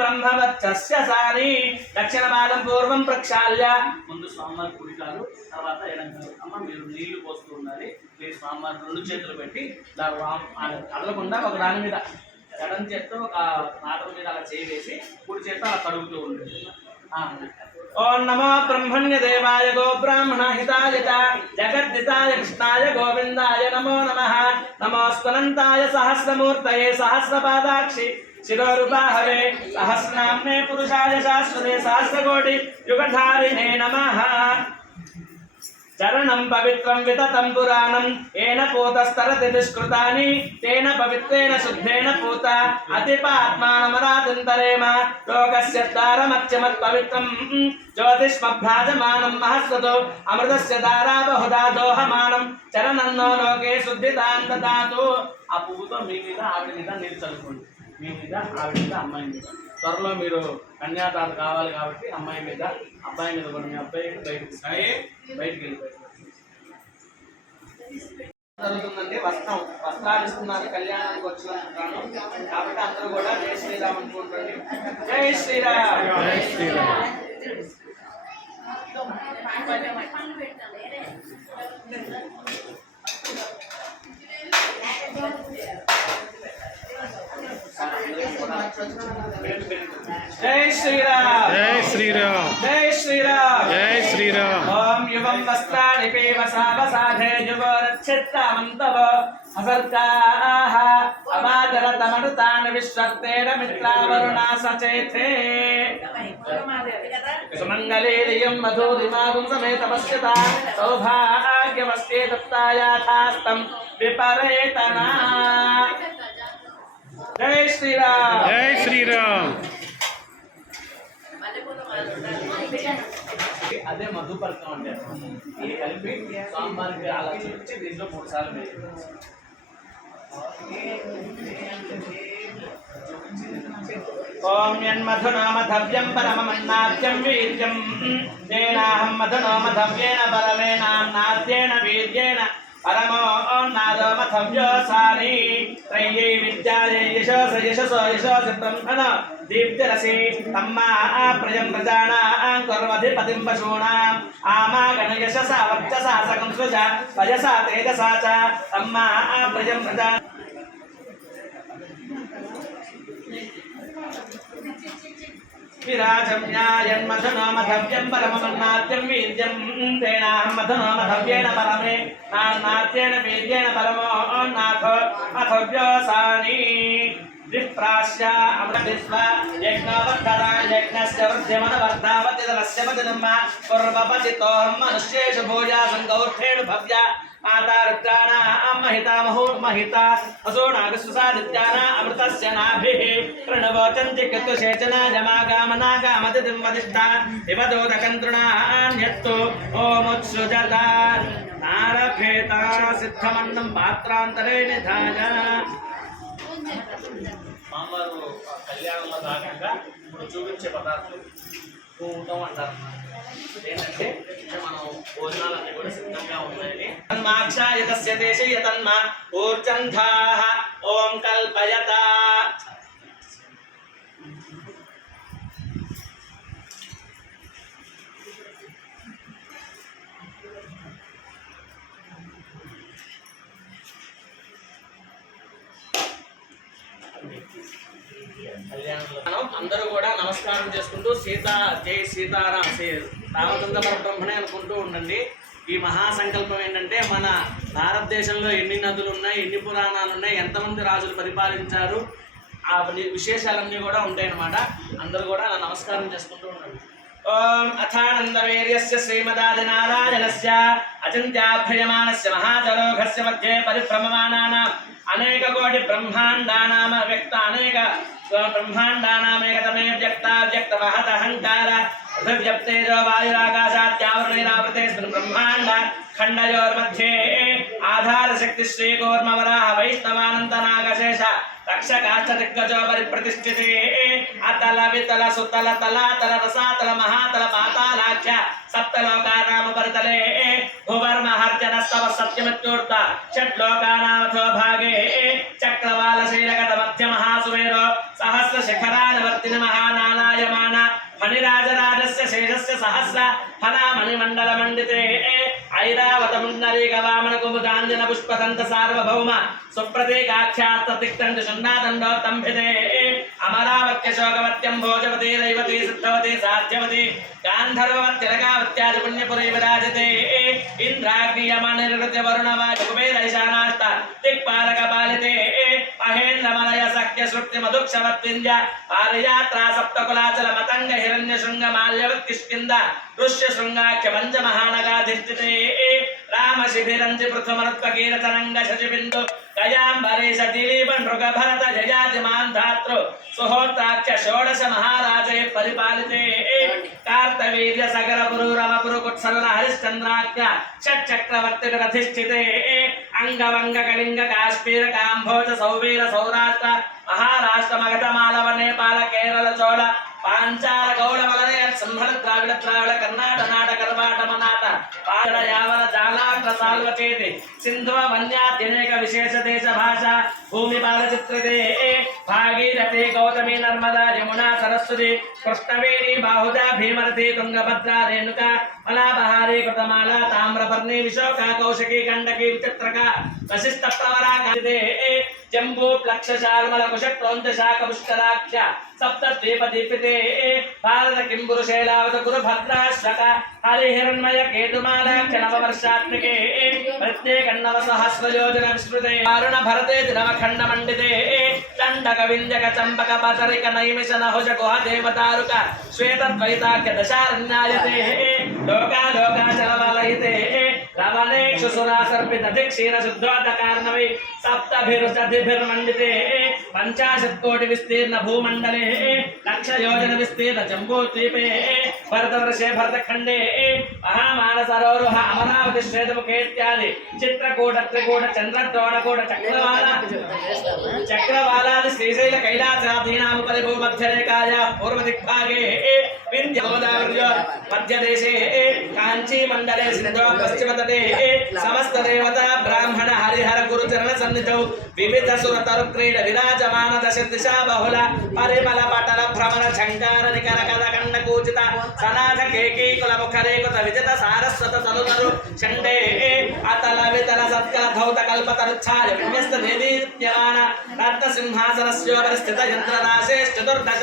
బ్రహ్మవచ్చస్య సాని. దక్షిణపాదం పూర్వం ప్రక్షాళ్య. ముందు స్వామివారి కుడికాలు, తర్వాత ఎడంకాలు. అమ్మ మీరు నీళ్లు పోస్తూ ఉండాలి. మీరు స్వామివారి రెండు చేతులు పెట్టి కదలకుండా ఒక దాని మీద ఎడం చేత్తో ఒక నాటం మీద అలా చేయి వేసి కుడి చేత్తో అలా కడుగుతూ ఉంటుంది. ఓం నమో బ్రహ్మణ్య దేవాయ గో బ్రాహ్మణ హితాయ చ జగద్దితాయ కృష్ణాయ గోవిందాయ నమో నమః. నమోస్తనంతాయ సహస్రమూర్తయే సహస్రపాదాక్షి శిరోరుబాహవే సహస్రనామ్నే పురుషాయ శాశ్వతే సహస్రకోటి యుగధారిణే నమః. చరణం పవిత్రం వితతం పురాణం ఏన పూతస్తరతి దుష్కృతాని తేన పవిత్రేణ శుద్ధేన పూత అతిపాత్మానమరాతింతరేమ. లోకస్య దారమత్యమత్ పవిత్రం జ్యోతిష్మభ్రాజమానం మహస్వతో అమృతస్య దారా బహుదా దోహమానం చరణన్నో లోకే శుద్ధితాం దదాతు. ఆ పువ్వుతో మీ మీద ఆవిడ మీద నీరు చల్లుకోండి. మీ మీద ఆవిడ మీద అమ్మాయి మీద. త్వరలో మీరు కన్యాదాత కావాలి కాబట్టి అమ్మాయి మీద అబ్బాయి మీద కూడా మీ అబ్బాయి బయటకు వెళ్ళిపోయి జరుగుతుందండి. వస్త్రాలు ఇస్తున్నారు కళ్యాణానికి వచ్చినందుకు. కాబట్టి అందరూ కూడా జై శ్రీరామ్ అనుకుంటుంది. జై శ్రీరామ్. జై శ్రీరామ్. జై శ్రీరామ్. జై శ్రీరామ్. జై శ్రీరామ్. జై శ్రీరామ్. ఓం యువం వస్త్రాణి పీవసావసాధే యువోరక్షిత్రామంతవ అసర్కాః అవాదరతమరుతాన్ విశ్వక్తేన మిత్రావరుణా సచేతే. సుమంగళేయం మధురిమాగుం సమేతమస్యత సౌభాగ్యమస్తే దత్తాయాథాస్తం విపరేతనా. జై శ్రీరామ్. జై శ్రీరామ్. అదే మధుపర్కం అంటే ఇది కలిపి స్వామివారికి అలా చూపించి దీంట్లో 3 సార్లు వేయాలి. ఓం యన్మధునామధవ్యం పరమమన్నాద్యం వీర్యం తేనాహం మధునామధవ్యేన పరమేనాన్నాద్యేన వీర్యేన పరమో నాదమథవ్యోసాని. త్రయ్యై విద్యాయై యశసో బ్రహ్మణ దీప్తిరసి తమ్మా ప్రజం ప్రజానాం కర్మధిపతిం పశూనాం ఆమా గణయశసా వర్చసా సకం సృజ వయసా తేజసా చ తమ్మా ప్రజం ప్రజా. విరాజమ్యాయన్మధునామధవ్యం పరమమన్నాద్యం వీర్యం తేనాహం మధునామధవ్యేన పరమే నాన్నాద్యేన వీర్యేణ పరమో నాథో అథవ్యోసాని. విప్రాస్య అమృతిస్వ యజ్ఞవర్ధనా యజ్ఞస్య వృద్ధిమనవర్ధావతి దలస్య పతినమ్మ పూర్వపతితోహం మనుష్యేషు భూయాసం గౌర్భేణు భవ్య మాతా రుద్రాణాం మహితా అసో నాగస్వసాదిత్యానా అమృతస్య నాభిః ప్రణవోచంతి కత్వశేచనాయ మాగామనాగామతిథిం వదిష్ఠా వివదోదకంతృణాన్యత్తు ఓముత్సృజత నారభేతా సిద్ధమన్నం పాత్రాంతరే నిధాయ. స్వామివారు కళ్యాణంలో భాగంగా ఇప్పుడు చూపించే పదార్థాలు కూటం అంటారు ఏంటంటే మనం భోజనాలన్నీ కూడా సిద్ధంగా ఉన్నాయని తన్మాక్షాయ తస్య దేశే యతన్మా ఊర్జంధాః ఓం కల్పయత మనం అందరూ కూడా నమస్కారం చేసుకుంటూ జై సీతారాం రామచంద్ర పరబ్రహ్మణే అనుకుంటూ ఉండండి. ఈ మహాసంకల్పం ఏంటంటే మన భారతదేశంలో ఎన్ని నదులు ఉన్నాయి, ఎన్ని పురాణాలు ఉన్నాయి, ఎంతమంది రాజులు పరిపాలించారు, ఆ విశేషాలన్నీ కూడా ఉంటాయి అన్నమాట. అందరూ కూడా అలా నమస్కారం చేసుకుంటూ ఉండండి. ఓం అథానందవీర్యస్య శ్రీమదాదినారాయణస్య అచింత్యాభ్రయమానస్య మహాజలోఘస్య మధ్యే పరిభ్రమమానానాం అనేక కోటి బ్రహ్మాండానామ వ్యక్త అనేక బ్రహ్మాండానామేకతమే వ్యక్త వ్యక్త మహదహంకార పృథివ్యప్తేజో వాయురాకాశాత్యావృతైరావృతేస్మిన్ బ్రహ్మాండ ఖండయోర్मध्ये ఆధారశక్తి శ్రీకూర్మవరాహ వైష్ణవానందనాగశేష రక్షకాష్టదిగ్గజో పరిప్రతిష్ఠితే అతల వితల సుతల తలాతల రసాతల మహాతల పాతాళాఖ్య సప్తలోకానామ పరితలే భువర్మహర్జనస్తవ సత్యమత్యూర్త షట్లోకానామథో భాగే చక్రవాలశీలగత మధ్య మహాసుమేరో సహస్ర శిఖరానవర్తిని మహానాలాయమాన ఫణిరాజరాజస్య శేషస్య సహస్ర ఫణామణిమండల మండితే ఐరావత ముండరీక వామన కుముదాంజన పుష్పదంత సార్వభౌమ సుప్రతీకాఖ్యాస్త తిక్తండు శున్నాదండోత్తంభితే అమరావత్య శోకవత్యం భోజవతి రైవతి సిద్ధవతి సాధ్యవతి గాంధర్వవత్యలకావత్యాది పుణ్యపురీ విరాజతే ఇంద్రాగ్నియమనిర్వృత్య వరుణవాజ కుబేరైశానాష్ట దిక్పాలక పాలితే మహేంద్రమలయ సఖ్య సృప్తి మధుక్షవత్వింజ పారియాత్రా సప్తకులాచల మతంగ హిరణ్య శృంగ మాల్యవత్కిష్కింద ఋష్య శృంగాఖ్య పంచమహానగాధిష్ఠితే రామ శిబిరంతి పృథుమరుత్వకీరతరంగ శశిబిందు గయాంబరేశ దిలీప నృగభరత జయాతి మాంధాతృ సుహోత్రాఖ్య షోడశ మహారాజే పరిపాలితే కార్తవీర్య సగర పురూరమ పురుకుత్సల హరిశ్చంద్రాఖ్య షట్చక్రవర్తి రధిష్ఠితే అంగవంగ కళింగ కాశ్మీర కాంభోజ సౌవీర సౌరాష్ట్ర మహారాష్ట్ర మగధ మాలవ నేపాల కేరళ చోళ పాంచాల గౌడ వలయ సింహళ ద్రావిడ కర్ణాట నాట కర్వాట మనాట పాడ యావన జాలాగ్ర సాల్వచేతి సింధువ వన్యాద్యనేక విశేష దేశ భాష భూమి పాల చిత్రితే భాగీరథి గౌతమి నర్మదా యమునా సరస్వతి కృష్ణవేణి బాహుదా భీమరథి తుంగభద్రా రేణుక మలాబహారీ కృతమాల తామ్రపర్ణి విశోక కౌశికీ గండకీ విచిత్రక వశిష్ట ప్రవరా కాంతే జంబూ ప్లక్షశాల్మల కుశక్రోంత శాఖ పుష్కరాఖ్య సప్త ద్వీప దీపితే భారత కింబురు శైలావత గురు భద్రాశ్వక హరిహిరణ్మయ కేతుమాలాఖ్య నవవర్షాత్మికే ప్రత్యేకన్నవ సహస్రయోజన విస్తృతే వారుణ భరతే దినవఖండ మండితే దండక వింజక చంపక పచరిక నైమిష నహుష గుహ దేవతారుక శ్వేతద్వైతాఖ్య దశారణ్యాయతే లోకాలోకాచలవలయితే రవణేక్షు సురాసర్పిత దిక్షీర శుద్ధోదకార్ణవై సప్తభిరుషధిభిర్మండితే పంచాశత్ కోటి విస్తీర్ణ భూమండలే లక్ష యోజన విస్తీర్ణ జంబూ ద్వీపే భరతవర్షే భరతఖండే మహామానసరోరుహ అమరావతి శ్వేతముఖేత్యాది చిత్రకూట త్రికూట చంద్రద్రోణకూట చక్రవాలాది శ్రీశైల కైలాసాధీనాముపరి భూమధ్యరేఖాయ పూర్వదిగ్భాగే వింధ్య గోదావర్య మధ్యదేశే కాంచీ మండలే సింధో పశ్చిమతటే సమస్త దేవత బ్రాహ్మణ హరిహర గురుచరణ సన్నిధౌ వివిధ సురతరు క్రీడ విరాజమాన దశ దిశా బహుళ పరిమళ పటల భ్రమణ ఝంకార నికర కథ కండ కూచిత సనాథ కేకీకుల ముఖరేకుత విజిత సారస్వత తనుతరు చండే అతల వితల సత్కల ధౌత కల్పతరుచ్ఛాయ విన్యస్త దేదీప్యమాన రత్న సింహాసనస్యోపరి స్థిత యంత్రరాశే చతుర్దశ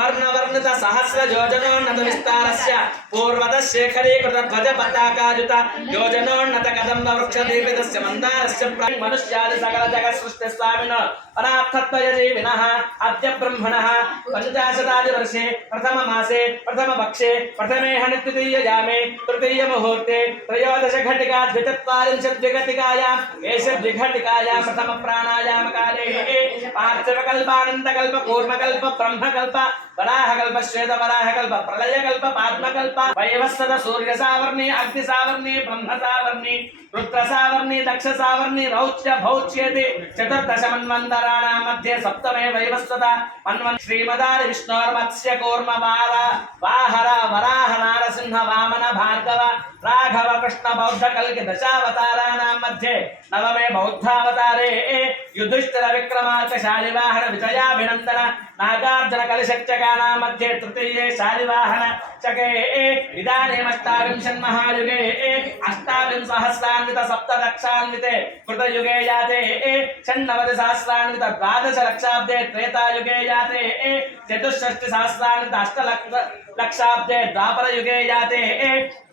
వర్ణవర్ణిత సహస్ర యోజనోన్నత విస్తారస్య పూర్వద శేఖరీకృత ధ్వజ పతాకాయుత యోజనోన్నత కదంబ వృక్ష దీపితస్య మందారస్య మనుష్యాది సకల జగత్ సృష్టి స్వామినో పరార్థత్వయ జీవినః అద్య బ్రహ్మణః పంచాశతాది వర్షే ప్రథమ మాసే ప్రథమ పక్షే ప్రథమే హనితృతీయ యామే తృతీయ ముహూర్తే త్రయోదశ ఘటికా ద్విచత్వారింశద్విఘటికాయాం ఏష ద్విఘటికాయాం ప్రథమ ప్రాణాయామ కాలే పార్థివ కల్పానంద కల్ప కూర్మ కల్ప బ్రహ్మ కల్ప వరాహ కల్ప శ్వేత వరాహ కల్ప ప్రళయ కల్ప పాద్మ కల్ప వైవస్వత సూర్య సావర్ణి అగ్ని సావర్ణి బ్రహ్మ సావర్ణి రుద్ర సావర్ణి దక్ష సావర్ణి రౌచ్య భౌచ్యేతి చతుర్దశ మన్వంతరాణాం మధ్య సప్తమే వైవస్వత మన్వన్ శ్రీమదారి విష్ణోర్మత్స్య కూర్మ వార వాహర వరాహ నారసింహ వామన భార్గవ రాఘవ కృష్ణ బౌద్ధ కల్కి దశావతారాణాం మధ్యే నవమే బౌద్ధావతారే యుధిష్ఠిర విక్రమార్క శాలివాహన విజయాభినందన నాగార్జున కలిశక్చకానాం మధ్యే తృతీయే శాలివాహన చకే ఇదానీమష్టావింశన్మహాయుగే అష్టావింసహస్రాన్విత సప్తలక్షాన్వితే కృతయుగే యాతే షण्णवति सहस्रान्वित द्वादश लक्षाब्दे त्रेतायुगे याते चतुष्षष्टि सहस्रान्वित अष्टलक्षाब्दे द्वापर युगे याते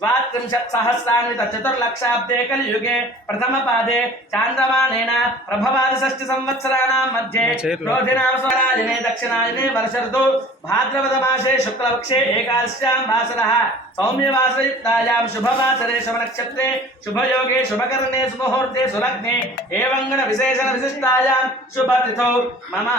32 सहस्रान्वित चतुर्लक्षाब्दे कलियुगे प्रथम पादे चांद्रमानेन प्रभवादि षष्टि संवत्सराणां मध्ये क्रोधिनाम स्वराजने दक्षिणायने वर्ष ऋतु भाद्रपद मासे शुक्लपक्षे एकादश्यां वासरः सौम्यवासरयुक्तायां शुभवासरे शुभनक्षत्रे शुभयोगे शुभकरणे सुमुहूर्ते सुलग्ने एवंगण विशेषण विशिष्टायां शुभतिथौ मम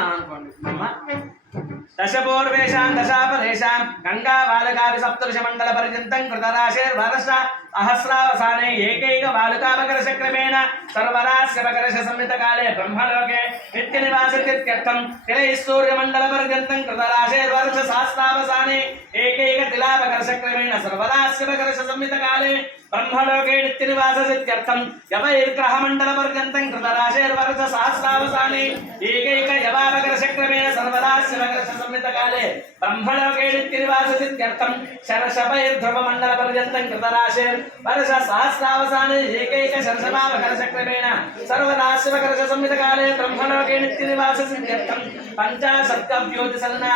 दशपूर्वेशां दशापरेशां गंगा बालकाभि सप्तदश मंडल पर्यन्तं कृतराशेर्वर्ष सहस्रावसाने एकैक बालकामकरशक्रमेण सर्वरास्य मकरश संहित काले ब्रह्मलोके नित्यनिवासत्यर्थं तिलैः सूर्यमण्डल पर्यन्तं कृतराशेर्वर्ष सहस्रावसाने एकैक तिलापकरशक्रमेण सर्वरास्य मकरश संहित काले ब्रह्मलोके नित्यनिवासत्यर्थं यवैर्ग्रह मंडल पर्यन्तं कृतराशेर्वर्ष सहस्रावसाने एकैक यवापकरशक्रमेण सर्वरास्य मकरश संहित काले ब्रह्मलोके नित्यनिवासत्यर्थं शरशपैर्ध्रुव मंडल पर्यन्तं कृतराशेर् वर्ष सहस्रावसाने एकैक शरशपावकरशक्रमेण सर्वरास्य मकरश संहित काले ब्रह्मलोके नित्यनिवासत्यर्थं पंचाशत्कव्योतिसलना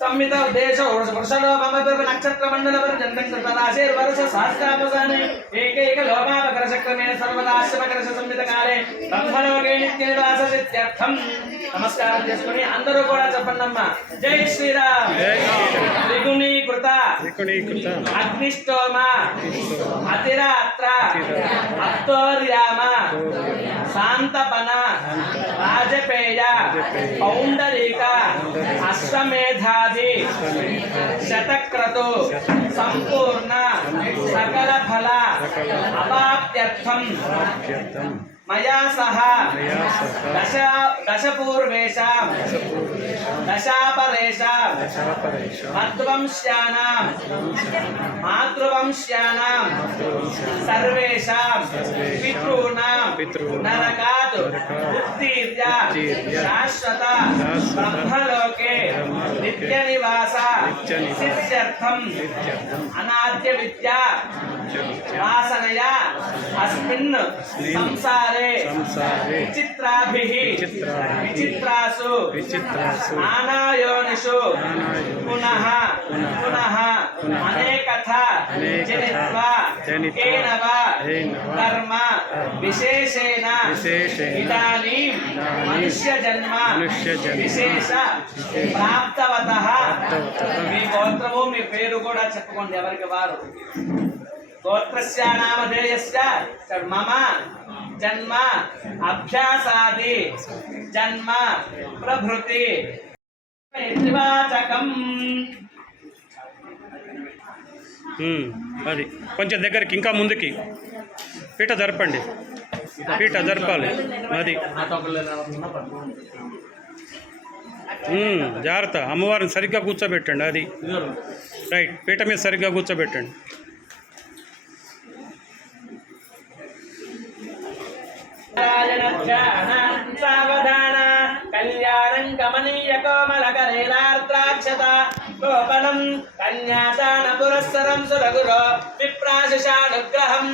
संहित उद्देश वृषलो मम नक्षत्र मंडल पर्यन्तं कृतराशेर्वर्ष सहस्रावसाने एकैक लोभावकरशक्रमेण सर्वरास्य मकरश संहित काले ब्रह्मलोके नित्यनिवासत्यर्थं నమస్కారం చేసుకుని అందరూ కూడా చెప్పండమ్మా జై శ్రీరామ్ త్రిగుణీకృత అగ్నిష్టోమ అతిరాత్ర అత్తోర్యామ శాంతపన రాజపేయ పౌండరీక అశ్వమేధాది శతక్రతు సంపూర్ణ సకల ఫల అవాప్త్యర్థం मया सह दशपूर्वेशां दशापरेशां मध्वंश्यानां मातृवंश्यानां सर्वेषां पितॄणां नरकात् उत्तीर्य शाश्वत ब्रह्मलोके नित्यनिवास सिद्ध्यर्थं अनाद्य विद्या वासनया अस्मिन् संसारे विचित्राभिः विचित्रासु नानायोनिषु पुनः पुनः अनेकथा जनित्वा केन वा कर्म विशेषेण इदानीं मनुष्यजन्म विशेष प्राप्तवतः మీ గోత్రము మీ పేరు కూడా చెప్పుకోండి ఎవరికి వారు గోత్రస్య నామధేయస్య మమ జన్మ అభ్యాసాది జన్మ ప్రభృతి త్రివాచకం అది కొంచెం దగ్గరికి ఇంకా ముందుకి పీట జరపండి పీట జరపాలి అది జాగ్రత్త అమ్మవారిని సరిగ్గా కూర్చోబెట్టండి అది రైట్ పీట మీద సరిగ్గా కూర్చోబెట్టండి సావధాన కళ్యాణం గమనీయ కోమలకరేలార్ద్రాక్షత గోపనం కన్యాదాన పురస్సరం సురగురో విప్రాశిషానుగ్రహం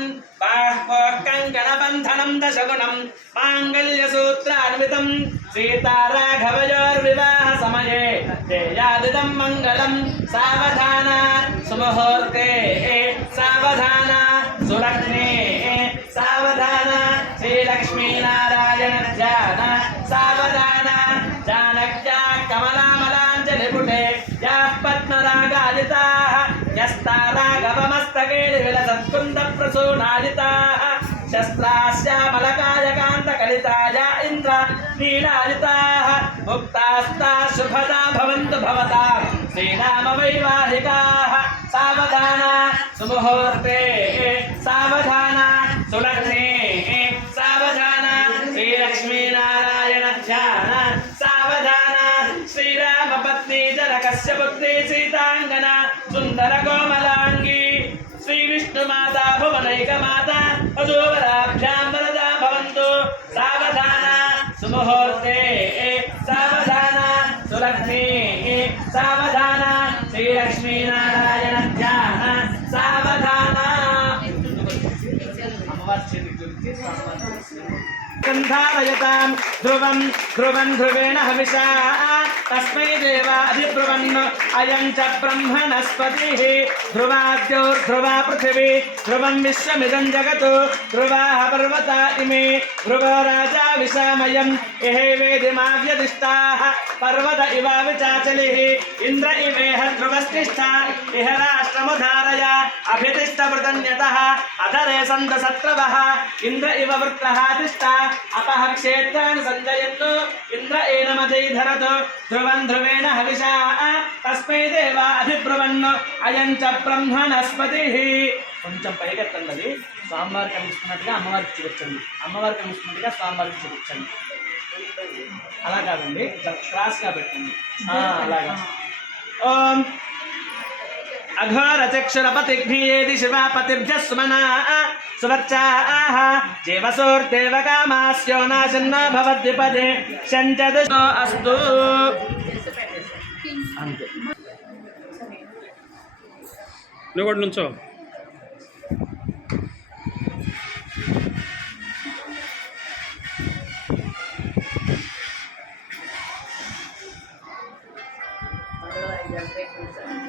కంకణబంధనం దశగుణం మాంగళ్యసూత్రాన్వితం సీతారాఘవయోర్వివాహ సమయే తేయాదిదం మంగళం సావధాన సుముహూర్తే సావధాన సులగ్నే సావధాన శ్రీలక్ష్మీనారాయణ ధ్యాన సావధాన జానక్యా కమలామలాంజలిపుటే యాః పద్మరాగాజితాః యస్తారాఘవమస్తకే విలసత్కుందప్రసూనాజితాః శస్త్రాశ్యామలకాయకాంతకలితాయ ఇంద్ర నీలాజితాః ముక్తాస్తా శుభదా భవంతు భవతాం శ్రీరామ వైవాహికాః సావధాన సుముహూర్తే సావధాన సులగ్నే సావధాన శ్రీలక్ష్మీనారాయణ ధ్యాన సావధాన శ్రీరామ పత్ని జనకస్య పుత్రి సీతాంగన सुंदर कोमलांगी श्री विष्णु माता भुवनैक माता वधूवराभ्यां वरदा भवन्तु सावधान सुमुहूर्ते सावधान सुलक्ष्मी सावधान श्री लक्ष्मी नारायण ध्यान सावधान गन्धारयतां ध्रुवं ध्रुवं ध्रुवेण हविषा तस्मै देवाधिब्रुवन् अयं च ब्रह्मणस्पतिः ध्रुवाद्योर्ध्रुवा पृथिवी ध्रुवं विश्वमिदं जगत् ध्रुवाः पर्वता इमे ध्रुवो राजा विशामयम् इहे वेदिमाव्यदिष्टाः पर्वत इव विचाचलिः इन्द्र इवेह ध्रुवस्तिष्ठा इह राष्ट्रमुधारय अभितिष्ठवृतन्यतः अधरे सन्तशत्रवः इन्द्र इव वृत्रः तिष्ठा अपः क्षेत्राणि सञ्जयन्तु इन्द्र एनमधैधरतु ध्रुवं ध्रुवेण हविषा तस्मै देवा अधिब्रुवन् अयं च ब्रह्मणस्पतिः కొంచెం పైకెత్తండి స్వామివారికి కనిపిస్తున్నట్టుగా అమ్మవారికి చూపించండి అమ్మవారికి కనిపిస్తున్నట్టుగా స్వామివారికి చూపించండి అలా కాదండి క్రాస్గా పెట్టండి అలాగా ఓం अघोरचक्षुरपतिघ्नीयेति शिवापतिभ्यः सुमना सुवर्चाः जीवसोर्देवकामास्यो नाशन्नो भवद्विपदे शञ्चदशो अस्तु నువ్వు కూడా నుంచో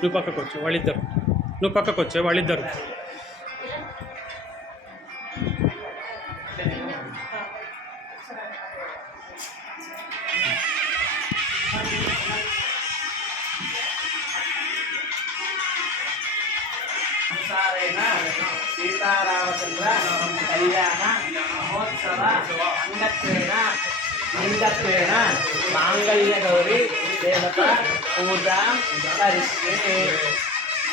నువ్వు పక్కకు వచ్చావు వాళ్ళిద్దరు నువ్వు పక్కకు వచ్చావు వాళ్ళిద్దరు సీతారామచంద్ర కళ్యాణ మహోత్సవ అంగత్వేన లింగత్వేన మాంగళ్య గౌరీ దేవత పూజాం కరిష్యే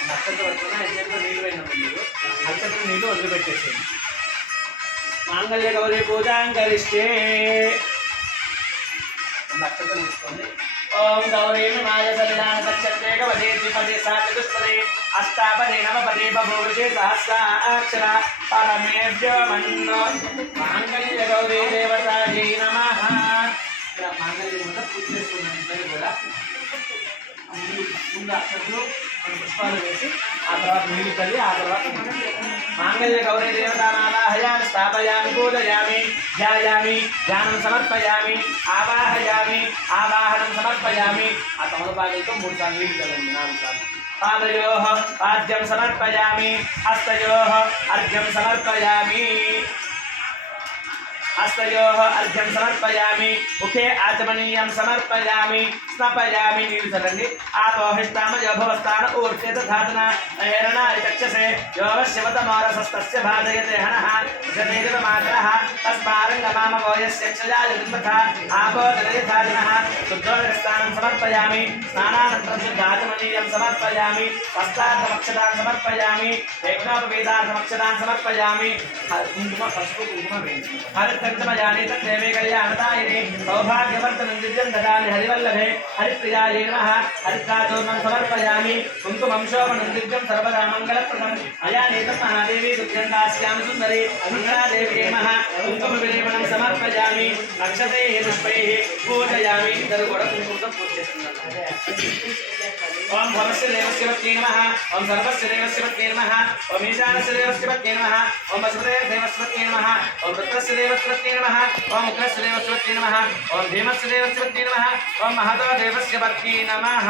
నక్షత్రం వచ్చిన యజ్ఞంలో నీళ్ళు అయినప్పుడు నక్షత్రం నీళ్ళు వదిలిపెట్టేసేది మాంగళ్య గౌరీ పూజాం కరిష్యే నక్షత్రం తీసుకోండి ఓం గౌరీమి మాయ సలిలాన సత్యత్తే కవదే ద్విపదే సాచతుష్పదే అష్టాపదే నవపదే బభూవృషే సహస్రాక్షర పరమేభ్యో మన్నో మాంగళ్య గౌరీ దేవతాజీ నమః ఇలా మాంగళ్య దేవత పూజ చేస్తున్నాం ఇద్దరు కూడా ముందు అక్షతులు పుష్పాలు వేసి ఆ తర్వాత నీళ్ళు తల్లి ఆ తర్వాత మాంగళ్య గౌరీ దేవతానాదాహయామి స్థాపయామి పూజయామి ధ్యాయామి ధ్యానం సమర్పయామి ఆవాహయామి ఆవాహనం సమర్పయామి ఆ తమలపాకులతో 3 సార్లు నీళ్ళు చల్లండి 4 సార్లు పాదయోః పాద్యం సమర్పయామి హస్తయోః అర్ఘ్యం సమర్పయామి हस्तयोः अर्घ्यं समर्पयामि मुखे आचमनीयं समर्पयामि स्नापयामि नीलचरण्य आपोहिष्टामयो भवस्तान ऊर्ध्वे दधातना हेरणाय चक्षसे योगश्यवतमारसस्तस्य भाजयते हनः जतेदेव मातरः तस्मारङ्गमामवो यस्य क्षयाय दुर्मथा आपोदनयथादिनः शुद्धोदकस्नानं समर्पयामि स्नानानन्तरं शुद्धाचमनीयं समर्पयामि वस्त्रार्थमक्षतान् समर्पयामि यज्ञोपवेदार्थमक्षतान् समर्पयामि कुङ्कुम पशुपु कुङ्कुम हरितंचमयानि तत्रेवे कल्याणदायिने सौभाग्यवर्धनं दिव्यं ददामि हरिवल्लभे हरिप्रियायै नमः हरिद्राचूर्णं समर्पयामि कुङ्कुमं शोभनं दिव्यं सर्वदा मङ्गलप्रदम् अयानेतं महादेवी दुर्गं दास्यामि सुन्दरी मङ्गलादेव्यै नमः कुङ्कुमविलेपनं समर्पयामि अक्षतैः पुष्पैः पूजयामि इద్దరు కూడా కుంకుమతో పూజ చేస్తున్నారు ओम भवस्य देवस्य पत्नी नमः ओम सर्वस्य देवस्य पत्नी नमः ओम ईशानस्य देवस्य पत्नी नमः ओम वसुदेव देवस्य पत्नी नमः ओम रुद्रस्य देवस्य पत्नी नमः ओम उग्रस्य देवस्य पत्नी नमः ओम भीमस्य देवस्य पत्नी नमः ओम महतो देवस्य पत्नी नमः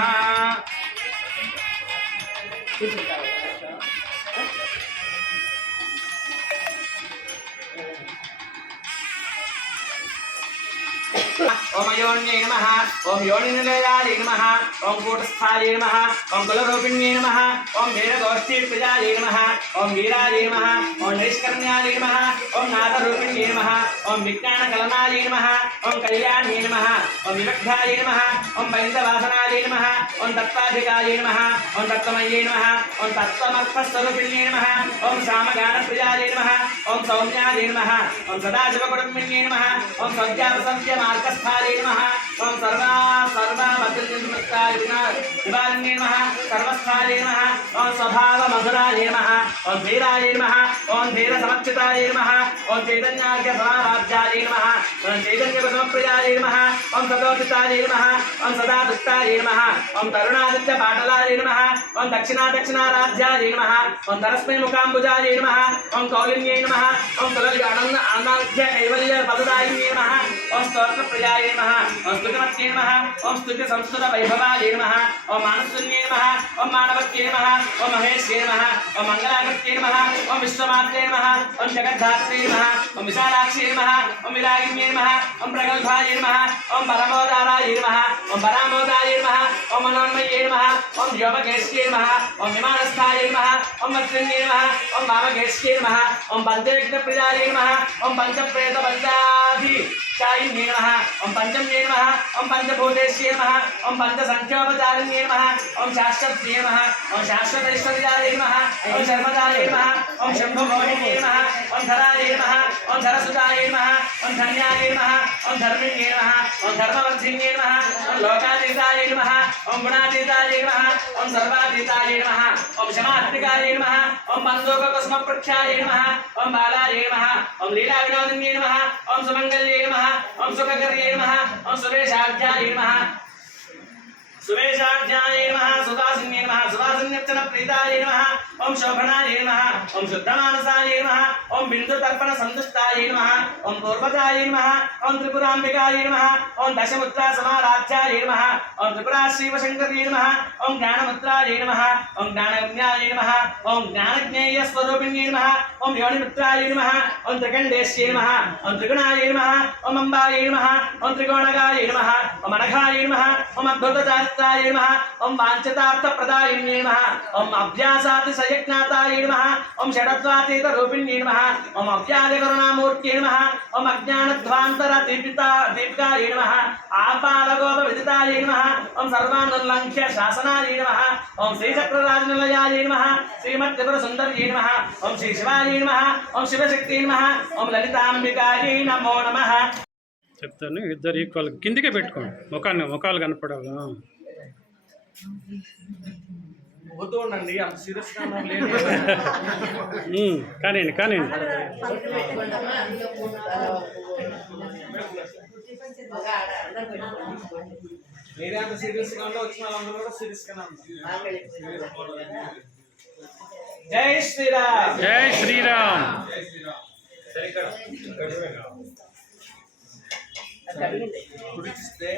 ओम योन्ये नमः ओम योनिनिलयाय नमः ओम कूटस्थाय नमः ओम कुलरूपिण्ये नमः ओम वीरगोष्ठीप्रियाय नमः ओम वीराय नमः ओम नैष्कर्म्याय नमः ओम नादरूपिण्ये नमः ओम विज्ञानकलनाय नमः ओम कल्याण्ये नमः ओम विवग्धाय नमः ओम वैन्दवासनाय नमः ओम तत्त्वाधिकाय नमः ओम तत्त्वमये नमः ओम तत्त्वमर्थस्वरूपिण्ये नमः ओम सामगानप्रियाय नमः ओम सौम्याय नमः ओम सदाशिवकुटुम्बिन्ये नमः ओम सौज्ञावसंख्यमार्गस्थाय नमः ఓం సర్వ మధ్యనిర్ముక్తాయ వివారిణ్యే నమః సర్వస్థాయ నమః ఓం స్వభావ మధురాయ నమః ఓం ధీరాయ నమః ఓం ధీర సమర్చితాయ నమః ఓం చైతన్యార్ఘ్య సమారాధ్యాయ నమః ఓం చైతన్య సమప్రియాయ నమః ఓం సదోదితాయ నమః ఓం సదా దుష్టాయ నమః ఓం తరుణాదిత్య పాటలాయ నమః ఓం దక్షిణారాధ్యాయ నమః ఓం తరస్మై ముఖాంబుజాయ నమః ఓం కౌలిన్యై నమః ఓం తులలి ఆనంద్య కైవల్య పదదాయిన్యై నమః ఓం స్తోత్ర ప్రియాయ నమః ఓం స్తుతిమత్యై నమః ఓం స్తుతి సంస్కృత వైభవాయ నమః ఓం మానసున్యై నమః ఓం మానవత్యై నమః ఓం మహేశ్యై నమః ఓం మంగళాకృత్యై నమః ఓం విశ్వమాత్రే నమః ఓం జగద్ధాత్రే నమః ఓం విశాలాక్షే నమః ఓం విరాగిన్యై నమః ఓం ప్రగల్భాయ నమః ఓం పరమోదారాయ నమః ఓం పరామోదాయ నమః ఓం మనోన్మయే నమః ఓం యోగేశ్యై నమః ఓం విమానస్థాయ నమః ఓం మత్స్యన్యై నమః ఓం వామగేశ్యై నమః ఓం పంచవిఘ్న ప్రియాయ నమః ఓం పంచప్రేత పంచాధి చాయిన్యై నమః ఓం పంచమ్యై నమః ఓం పంచభూతేశ్యై నమః ఓం పంచసంఖ్యోపచారిణ్యై నమః ఓం శాశ్వత్యై నమః ఓం శాశ్వతైశ్వర్యాయ నమః ఓం శర్మదాయ నమః ఓం శంభుమోహిన్యై నమః ఓం ధరాయ నమః ఓం ధరసుతాయ నమః ఓం ధన్యాయ నమః ఓం ధర్మిణ్యై నమః ఓం ధర్మవర్ధిన్యై నమః ఓం లోకాతీతాయ నమః ఓం గుణాతీతాయ నమః ఓం సర్వాతీతాయ నమః ఓం శమాత్మికాయ నమః ఓం పంచోపకుస్మప్రఖ్యాయ నమః ఓం బాలాయ నమః ఓం లీలా వినోదిన్యై నమః ఓం సుమంగళ్యై నమః ఓం సుఖకర్యై నమః ఓం సువేశాఢ్యాయ నమః సువేశాఢ్యాయ నమః సువాసిన్యై నమః సువాసిన్యర్చన ప్రీతాయ నమః ఓం శోభనాయ నమః ఓం శుద్ధమానసాయ నమః ఓం బిందు తర్పణ సంతుష్టాయ నమః ఓం పూర్వజాయ నమః ఓం త్రిపురాంబికాయ నమః ఓం దశముద్రా సమారాధ్యాయ నమః ఓం త్రిపురా శ్రీవశంకర్యై నమః ఓం జ్ఞానముద్రాయ నమః ఓం జ్ఞానజ్ఞాయ నమః ఓం జ్ఞానజ్ఞేయ స్వరూపిణ్యై నమః ఓం యోనిమిత్రాయ నమః ఓం త్రికండేశ్యై నమః ఓం త్రిగుణాయ నమః ఓం అంబాయ నమః ఓం త్రికోణగాయ నమః ఓం అనఘాయ నమః ఓం అద్భుతచారిత్రాయ నమః ఓం వాంఛితార్థప్రదాయిన్యై నమః ఓం అభ్యాసాతి సయజ్ఞాతాయ నమః ఓం షడత్వాతీత రూపిణ్యై నమః ఓం అవ్యాజ కరుణామూర్త్యై నమః ఓం అజ్ఞానధ్వాంతర దీపికాయ నమః ఆపాలగోప విదితాయ నమః ఓం సర్వానుల్లంఘ్య శాసనాయ నమః ఓం శ్రీచక్రరాజనిలయాయ నమః శ్రీమత్త్రిపుర సుందర్యై నమః ఓం శ్రీ శివాయ నమః ఓం శివశక్తి నమః ఓం లలితాంబికాయై నమో నమః. చెప్తాను ఇద్దరు ఈక్వల్ కిందికే పెట్టుకోండి ముఖాలు కనపడాలి వద్దు ఉండండి అంత సీరియస్గా లేదు. కానివ్వండి మీరే అంత సీరియస్గా ఉంటే వచ్చిన వాళ్ళందరూ కూడా సీరియస్గానే ఉన్నారు. జై శ్రీరామ్. జై శ్రీరామ్. కుడిస్తే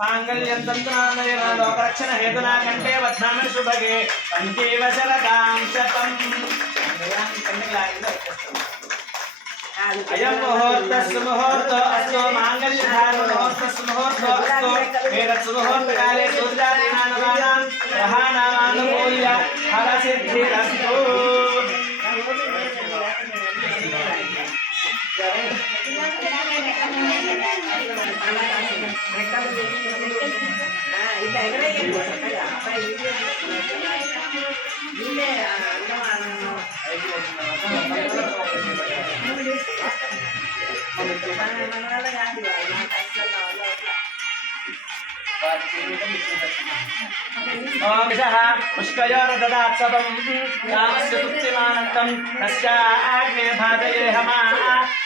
మాంగళ్యం తంత్రాలయ లోకరక్షణ హేతునా కంటే వద్దామి శుభగే పంచేవ శరదాం శతం. అయం ముహూర్తస్సు ముహూర్తో అస్తో మాంగళ్యధారణ ముహూర్తస్సు ముహూర్తో అస్తో ఏతత్ ముహూర్తకాలే సూర్యాదీనానాం గ్రహాణామానుకూల్య ఫలసిద్ధిరస్తు. పుష్కయోరదదాత్సవం రామస్య తృప్తిమానందం తస్యాగ్నే భాజయే హమా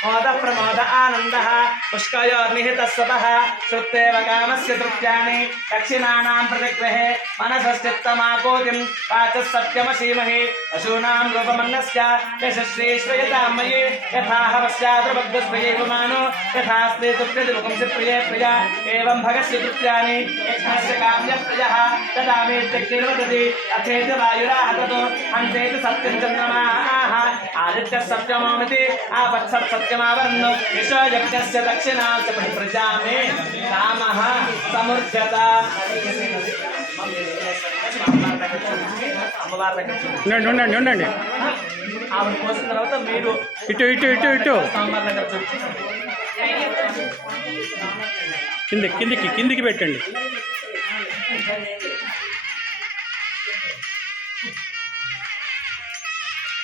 మోద ప్రమోద ఆనందః పుష్కయోర్నిహితస్సతః శ్రుత్తేవ కామస్య తృప్త్యాని దక్షిణానాం ప్రతిగ్రహే మనసశ్చిత్తమాకోతిం వాచः సత్యమసీమహి పశూనాం రూపమన్నస్య యశశ్రీశ్రయతాం మయి యథాహవస్యాద్రబద్ధస్ప్రియైవ మానో యథాస్తే తృప్యతిముఖంసి ప్రియే ప్రియ ఏవం భగస్య తృప్త్యాని యజ్ఞస్య కామ్యప్రియः తదా మే త్యక్తిర్వదతి అథేతి వాయురాహతతో అంతేతి సత్యం చంద్రమాః ఆదిత్యः సత్యమోమితి ఆపత్సత్ సత్యమావర్ణో యశో యజ్ఞస్య దక్షిణాచ ప్రజామే కామః సమృద్ధ్యత. అమ్మవారి దగ్గర ఉండండి ఆవిడ పోసిన తర్వాత మీరు ఇటు అమ్మవారి దగ్గర చూపించారు. కిందికి పెట్టండి.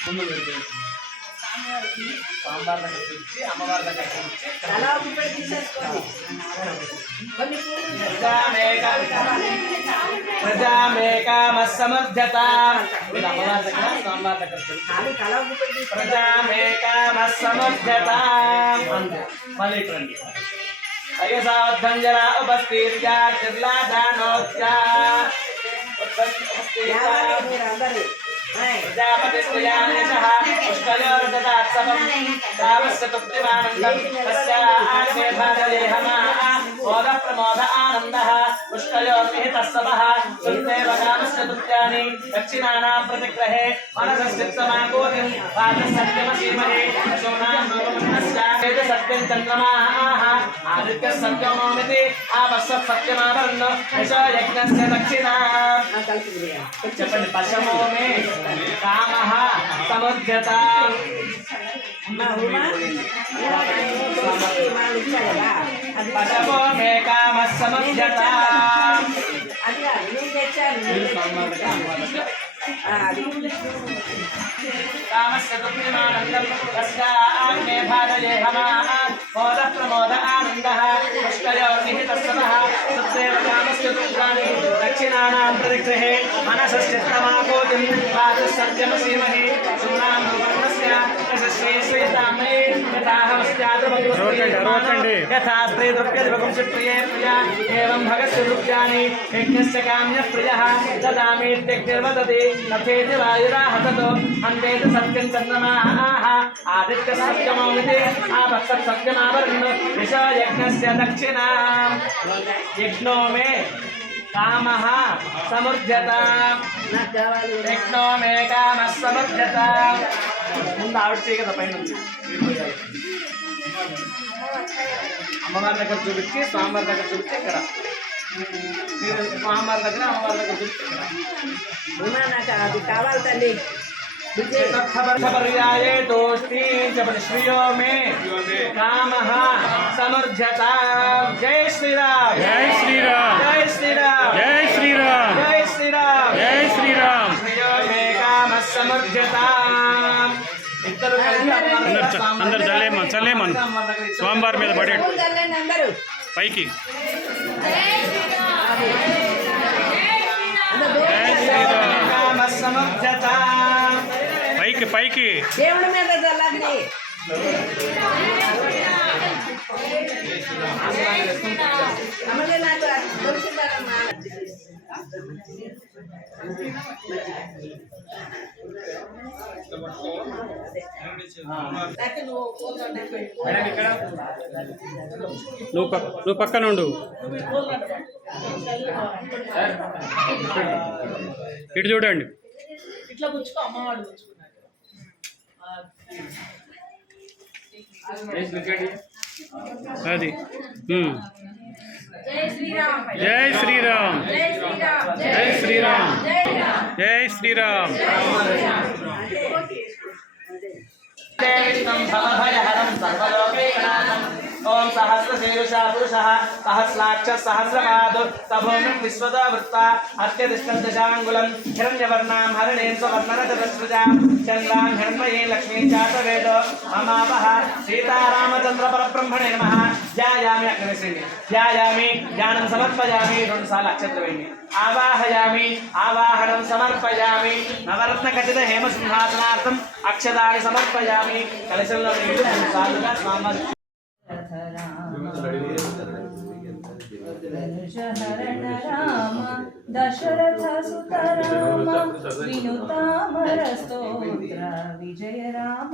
ముందు పెడితే సాంబార్ దగ్గర చూపించి అమ్మవారి దగ్గర చూపించి అలా ఒకటి తీసేసుకోండి కొన్ని ప్రజామేకామస్సమర్థత అమ్మవారి దగ్గర సాంబార్ దగ్గర ఖాళీ కళ ఒకటి ప్రజామేకామస్సమర్థత మళ్ళీ రండి అయ్యసావద్ధంజల ఉపస్థిత్యా చిర్లాదానోత్యా మీరు అందరూ प्रजापतिस्त्वयानिशः पुष्कलोर्ददात्सवं तावस्य तुप्तिमानन्दं तस्य आग्ने भागदेहमा मोदः प्रमोद आनन्दः पुष्कलोर्निहितस्सवः सुन्देव कामस्य तुत्यानि दक्षिणानां प्रतिग्रहे मनसश्चित्तमाकोतिं पादसत्यमसीमहे अशोनां नवमन्नस्यावेद सत्यं चन्द्रमाः आदित्यः सत्यमोमिति आपस्सः सत्यमावर्ण यशो यज्ञस्य दक्षिणा చెప్పండి పశమో మే కామః సముద్యత పశమో మే కామః సముద్యత అది నేను తెచ్చాను కామస్య దుఃఖిమానందం తస్య ఆగ్నే భాగయే హమాః మోదః ప్రమోద ఆనందః పుష్కయోర్నిహితస్సవః సుత్రేవ కామస్య దుఃఖాని దక్షిణానాం ప్రతిగ్రహే మనసశ్చిత్తమాకోతిం పాదసత్యమసీమహి శూనాం భువర్ణస్య యశస్వే శ్వేతామయే అరవకండి. యథా స్త్రీ దృప్యద్భగుంషప్రియే ప్రియా ఏవం భగస్య దృప్యాని యజ్ఞస్య కామ్యః ప్రియః దదామీత్యగ్నిర్వదతి తథేతి వాయురాహతతో హంతేతి సత్యం చంద్రమాః ఆదిత్యः సత్యమౌమితి ఆపస్సత్ సత్యమావరుణ్ దిశో యజ్ఞస్య దక్షిణాం యజ్ఞో మే కామః సముద్యత యజ్ఞో మే కామః సముద్యత ముందు ఆవిడ చేయి కదా పైన అమ్మవారి దగ్గర చూపించి స్వామివారి దగ్గర చూపించి ఇక్కడ స్వామివారి దగ్గర అమ్మవారి దగ్గర చూపించి ఇక్కడ నాకు అది కావాలి తల్లి पर्याये दोस्ती जब श्रियो में कामः समर्जता जय श्री राम जय श्री राम जय श्री राम जय श्री राम जय श्री राम जय श्री राम श्रियो में कामः समर्जता అందరు చల్లేమని స్వామివారి మీద పడే అందరూ పైకి कामः समर्जता పైకి పైకి దేవుడి మీద చల్లండి అమ్మలే నాకు దొరికిందమ్మా నువ్వు పక్కన ఉండు ఇటు చూడండి ఇట్లా పుచ్చుకో అమ్మవాడు అది జై శ్రీరామ్ జై శ్రీరామ్ జై శ్రీరామ్ జై శ్రీరామ్ జై రామ్ జై శ్రీరామ్ विष्णुं भवभयहरं सर्वलोकैकनाथं ॐ सहस्रशीर्षा पुरुषः सहस्राक्षः सहस्रपादो तभूमिं विश्वतो वृत्ता अत्यतिष्ठं दशाङ्गुलं हिरण्यवर्णां हरिणीं सुवर्णरजतस्रजां चन्द्रां हिरण्मयीं लक्ष्मीं चातवेदो ममापः सीतारामचन्द्रपरब्रह्मणे नमः ध्यायामि अग्निश्रेणी ध्यायामि ज्ञानं समर्पयामि रुणसाल अक्षत्रवेणि आवाहयामि आवाहनं समर्पयामि नवरत्नखचित हेमसिंहासनार्थम् अक्षतानि समर्पयामि कलशंलो नीळु साधुगा स्वामी धनुषहरण राम दशरथ सुत राम विनुतामरस्तोत्र विजय राम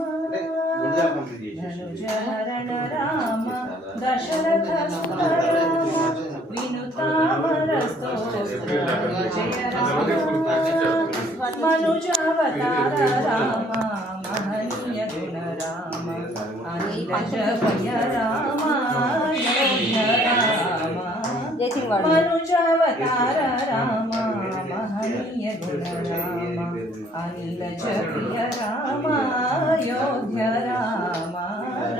धनुषहरण राम दशरथ सुत राम विनुतामरस्तोत्र विजय राम मनुजावतार राम महनीय गुण राम अनिल जय राम मनुजावतार राम महनीय गुण राम अनिल जय राम योग्य राम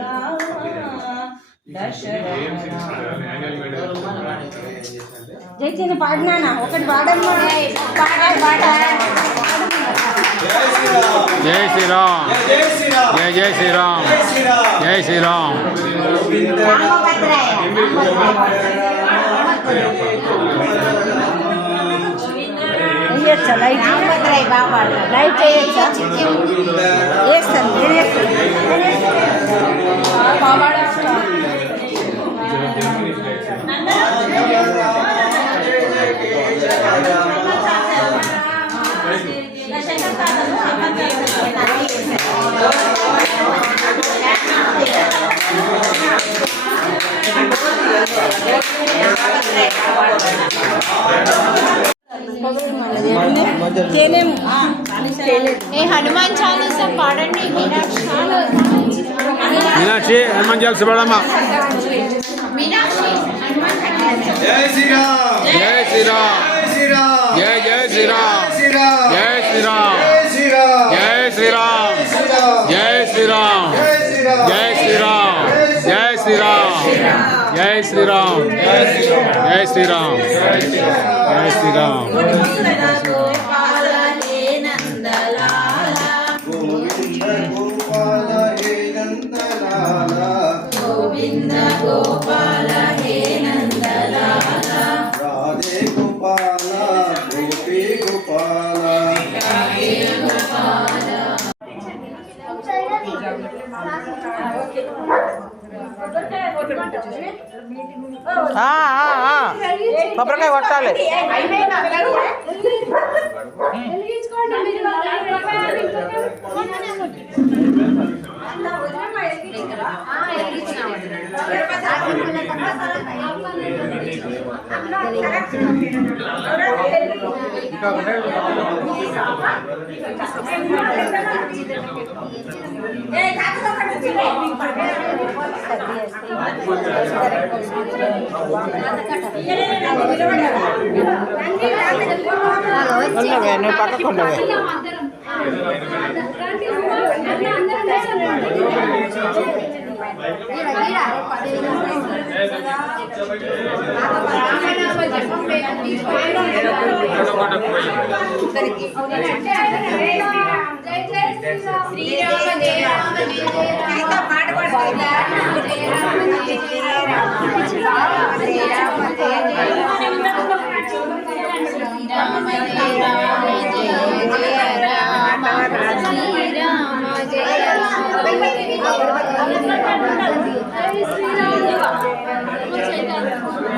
राम दशरथ జై చిన్న పాడినా ఒకటి పాడమ్మా పాట పాట జై శ్రీరామ్ జై జై శ్రీరామ్ జై శ్రీరామ్ వేయచ్చా లైట్ లైట్ వేయచ్చా వేస్తాను హనుమాన్ చాలీసా పాడండి మీనాక్షి హనుమాన్ చాలీసా పాడమ్మా మీనాక్షి జై శ్రీరామ్ జై శ్రీరామ్ జై జై శ్రీరామ్ జై శ్రీరామ్ జై శ్రీరామ్ జై శ్రీరామ్ జై శ్రీరామ్ జై శ్రీరామ్ జై శ్రీరామ్ జై శ్రీరామ్ జై శ్రీరామ్ గోవింద గోపాల హే నందలాల రాధే గోపాల గోపీ గోపాల కొబ్బరికాయ కొట్టాలి నువ్వు పక్కకు ఉండవే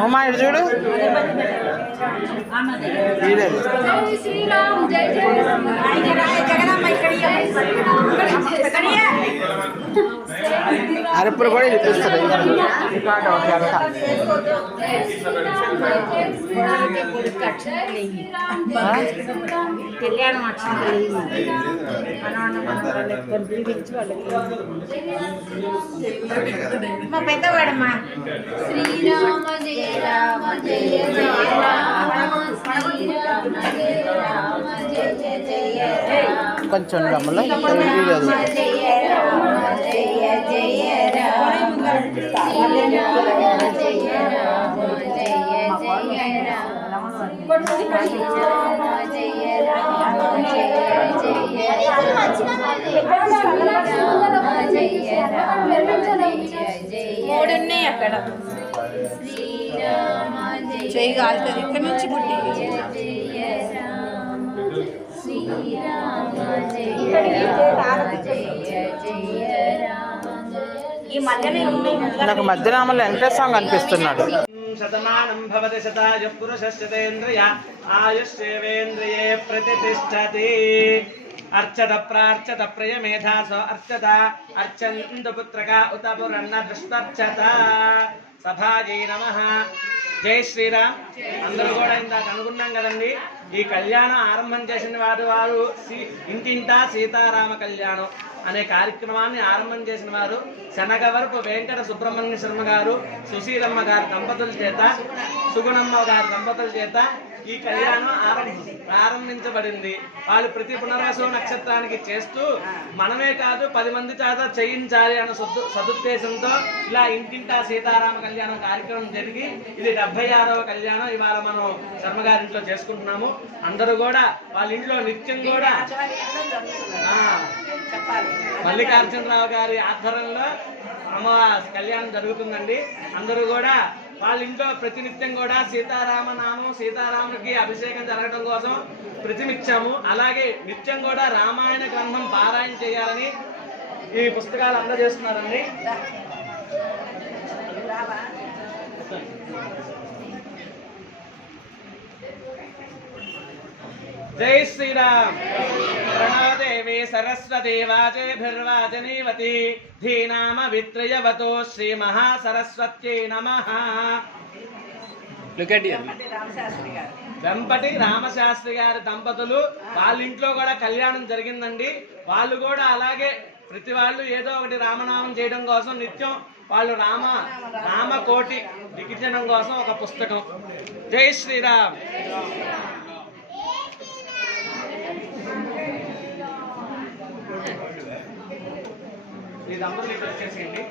అమ్మా ఇటు చూడు అరుపులు కూడా చూపిస్తారు కళ్యాణం మా పెద్దవాడమ్మా శ్రీరామ జయ రామ జయ జయ రామ శ్రీరామ జయ రామ జయ జయ రామ కొంచెం గమల జయ రామ జయ జయ రామ శ్రీరామ జయ రామ జయ జయ రామ శ్రీరామ జయ రామ జయ జయ మూడున్నాయి అక్కడ శ్రీరామ చెయ్యి కాలుతుంది ఇక్కడ నుంచి బుట్టి ఈ మధ్యనే నాకు మధ్యనామలో వెంకటేశ్వర స్వామి అనిపిస్తున్నాడు శతమానం భవతి శతాయు పురుషస్యతేంద్రియ ఆయుష్యేవేంద్రియే ప్రతిష్టతి అర్చత ప్రార్చత ప్రియమేధాసో అర్చత అర్చందు పుత్రక ఉత పురన్న దృష్టర్చత సభాజీ నమః. జై శ్రీరామ్. అందరూ కూడా ఇందాక అనుకున్నాం కదండి, ఈ కళ్యాణం ఆరంభం చేసిన వారు ఇంటింటా సీతారామ కళ్యాణం అనే కార్యక్రమాన్ని ఆరంభం చేసిన వారు శనగవరపు వెంకట సుబ్రహ్మణ్య శర్మ గారు, సుశీలమ్మ గారి దంపతుల చేత, సుగుణమ్మ గారి దంపతుల చేత ఈ కళ్యాణం ప్రారంభించబడింది. వాళ్ళు ప్రతి పునర్వసు నక్షత్రానికి చేస్తూ మనమే కాదు 10 మంది చేత చేయించాలి అన్న సదుద్దేశంతో ఇలా ఇంటింటా సీతారామ కళ్యాణం కార్యక్రమం జరిగి ఇది 76వ కళ్యాణం ఇవాళ మనం శర్మగారింట్లో చేసుకుంటున్నాము. అందరూ కూడా వాళ్ళ ఇంట్లో నిత్యం కూడా మల్లికార్జునరావు గారి ఆధ్వర్యంలో అమ్మవారి కళ్యాణం జరుగుతుందండి. అందరూ కూడా వాళ్ళ ఇంట్లో ప్రతినిత్యం కూడా సీతారామనామం సీతారాముడికి అభిషేకం జరగడం కోసం ప్రతినిత్యము అలాగే నిత్యం కూడా రామాయణ గ్రంథం పారాయణ చేయాలని ఈ పుస్తకాలు అందజేస్తున్నారండి. జై శ్రీరామ్. ప్రణవదేవి సరస్వతి వాచేభిర్వాచనీవతి ధీనామ విత్రయవతో శ్రీ మహాసరస్వత్యై నమః. వెంపటి రామశాస్త్రి గారి దంపతులు వాళ్ళ ఇంట్లో కూడా కళ్యాణం జరిగిందండి. వాళ్ళు కూడా అలాగే ప్రతి వాళ్ళు ఏదో ఒకటి రామనామం చేయడం కోసం నిత్యం వాళ్ళు రామకోటి లిఖించడం కోసం ఒక పుస్తకం. జై శ్రీరామ్. ఈ దంపతులు ఇక్కడ వచ్చేసేయండి.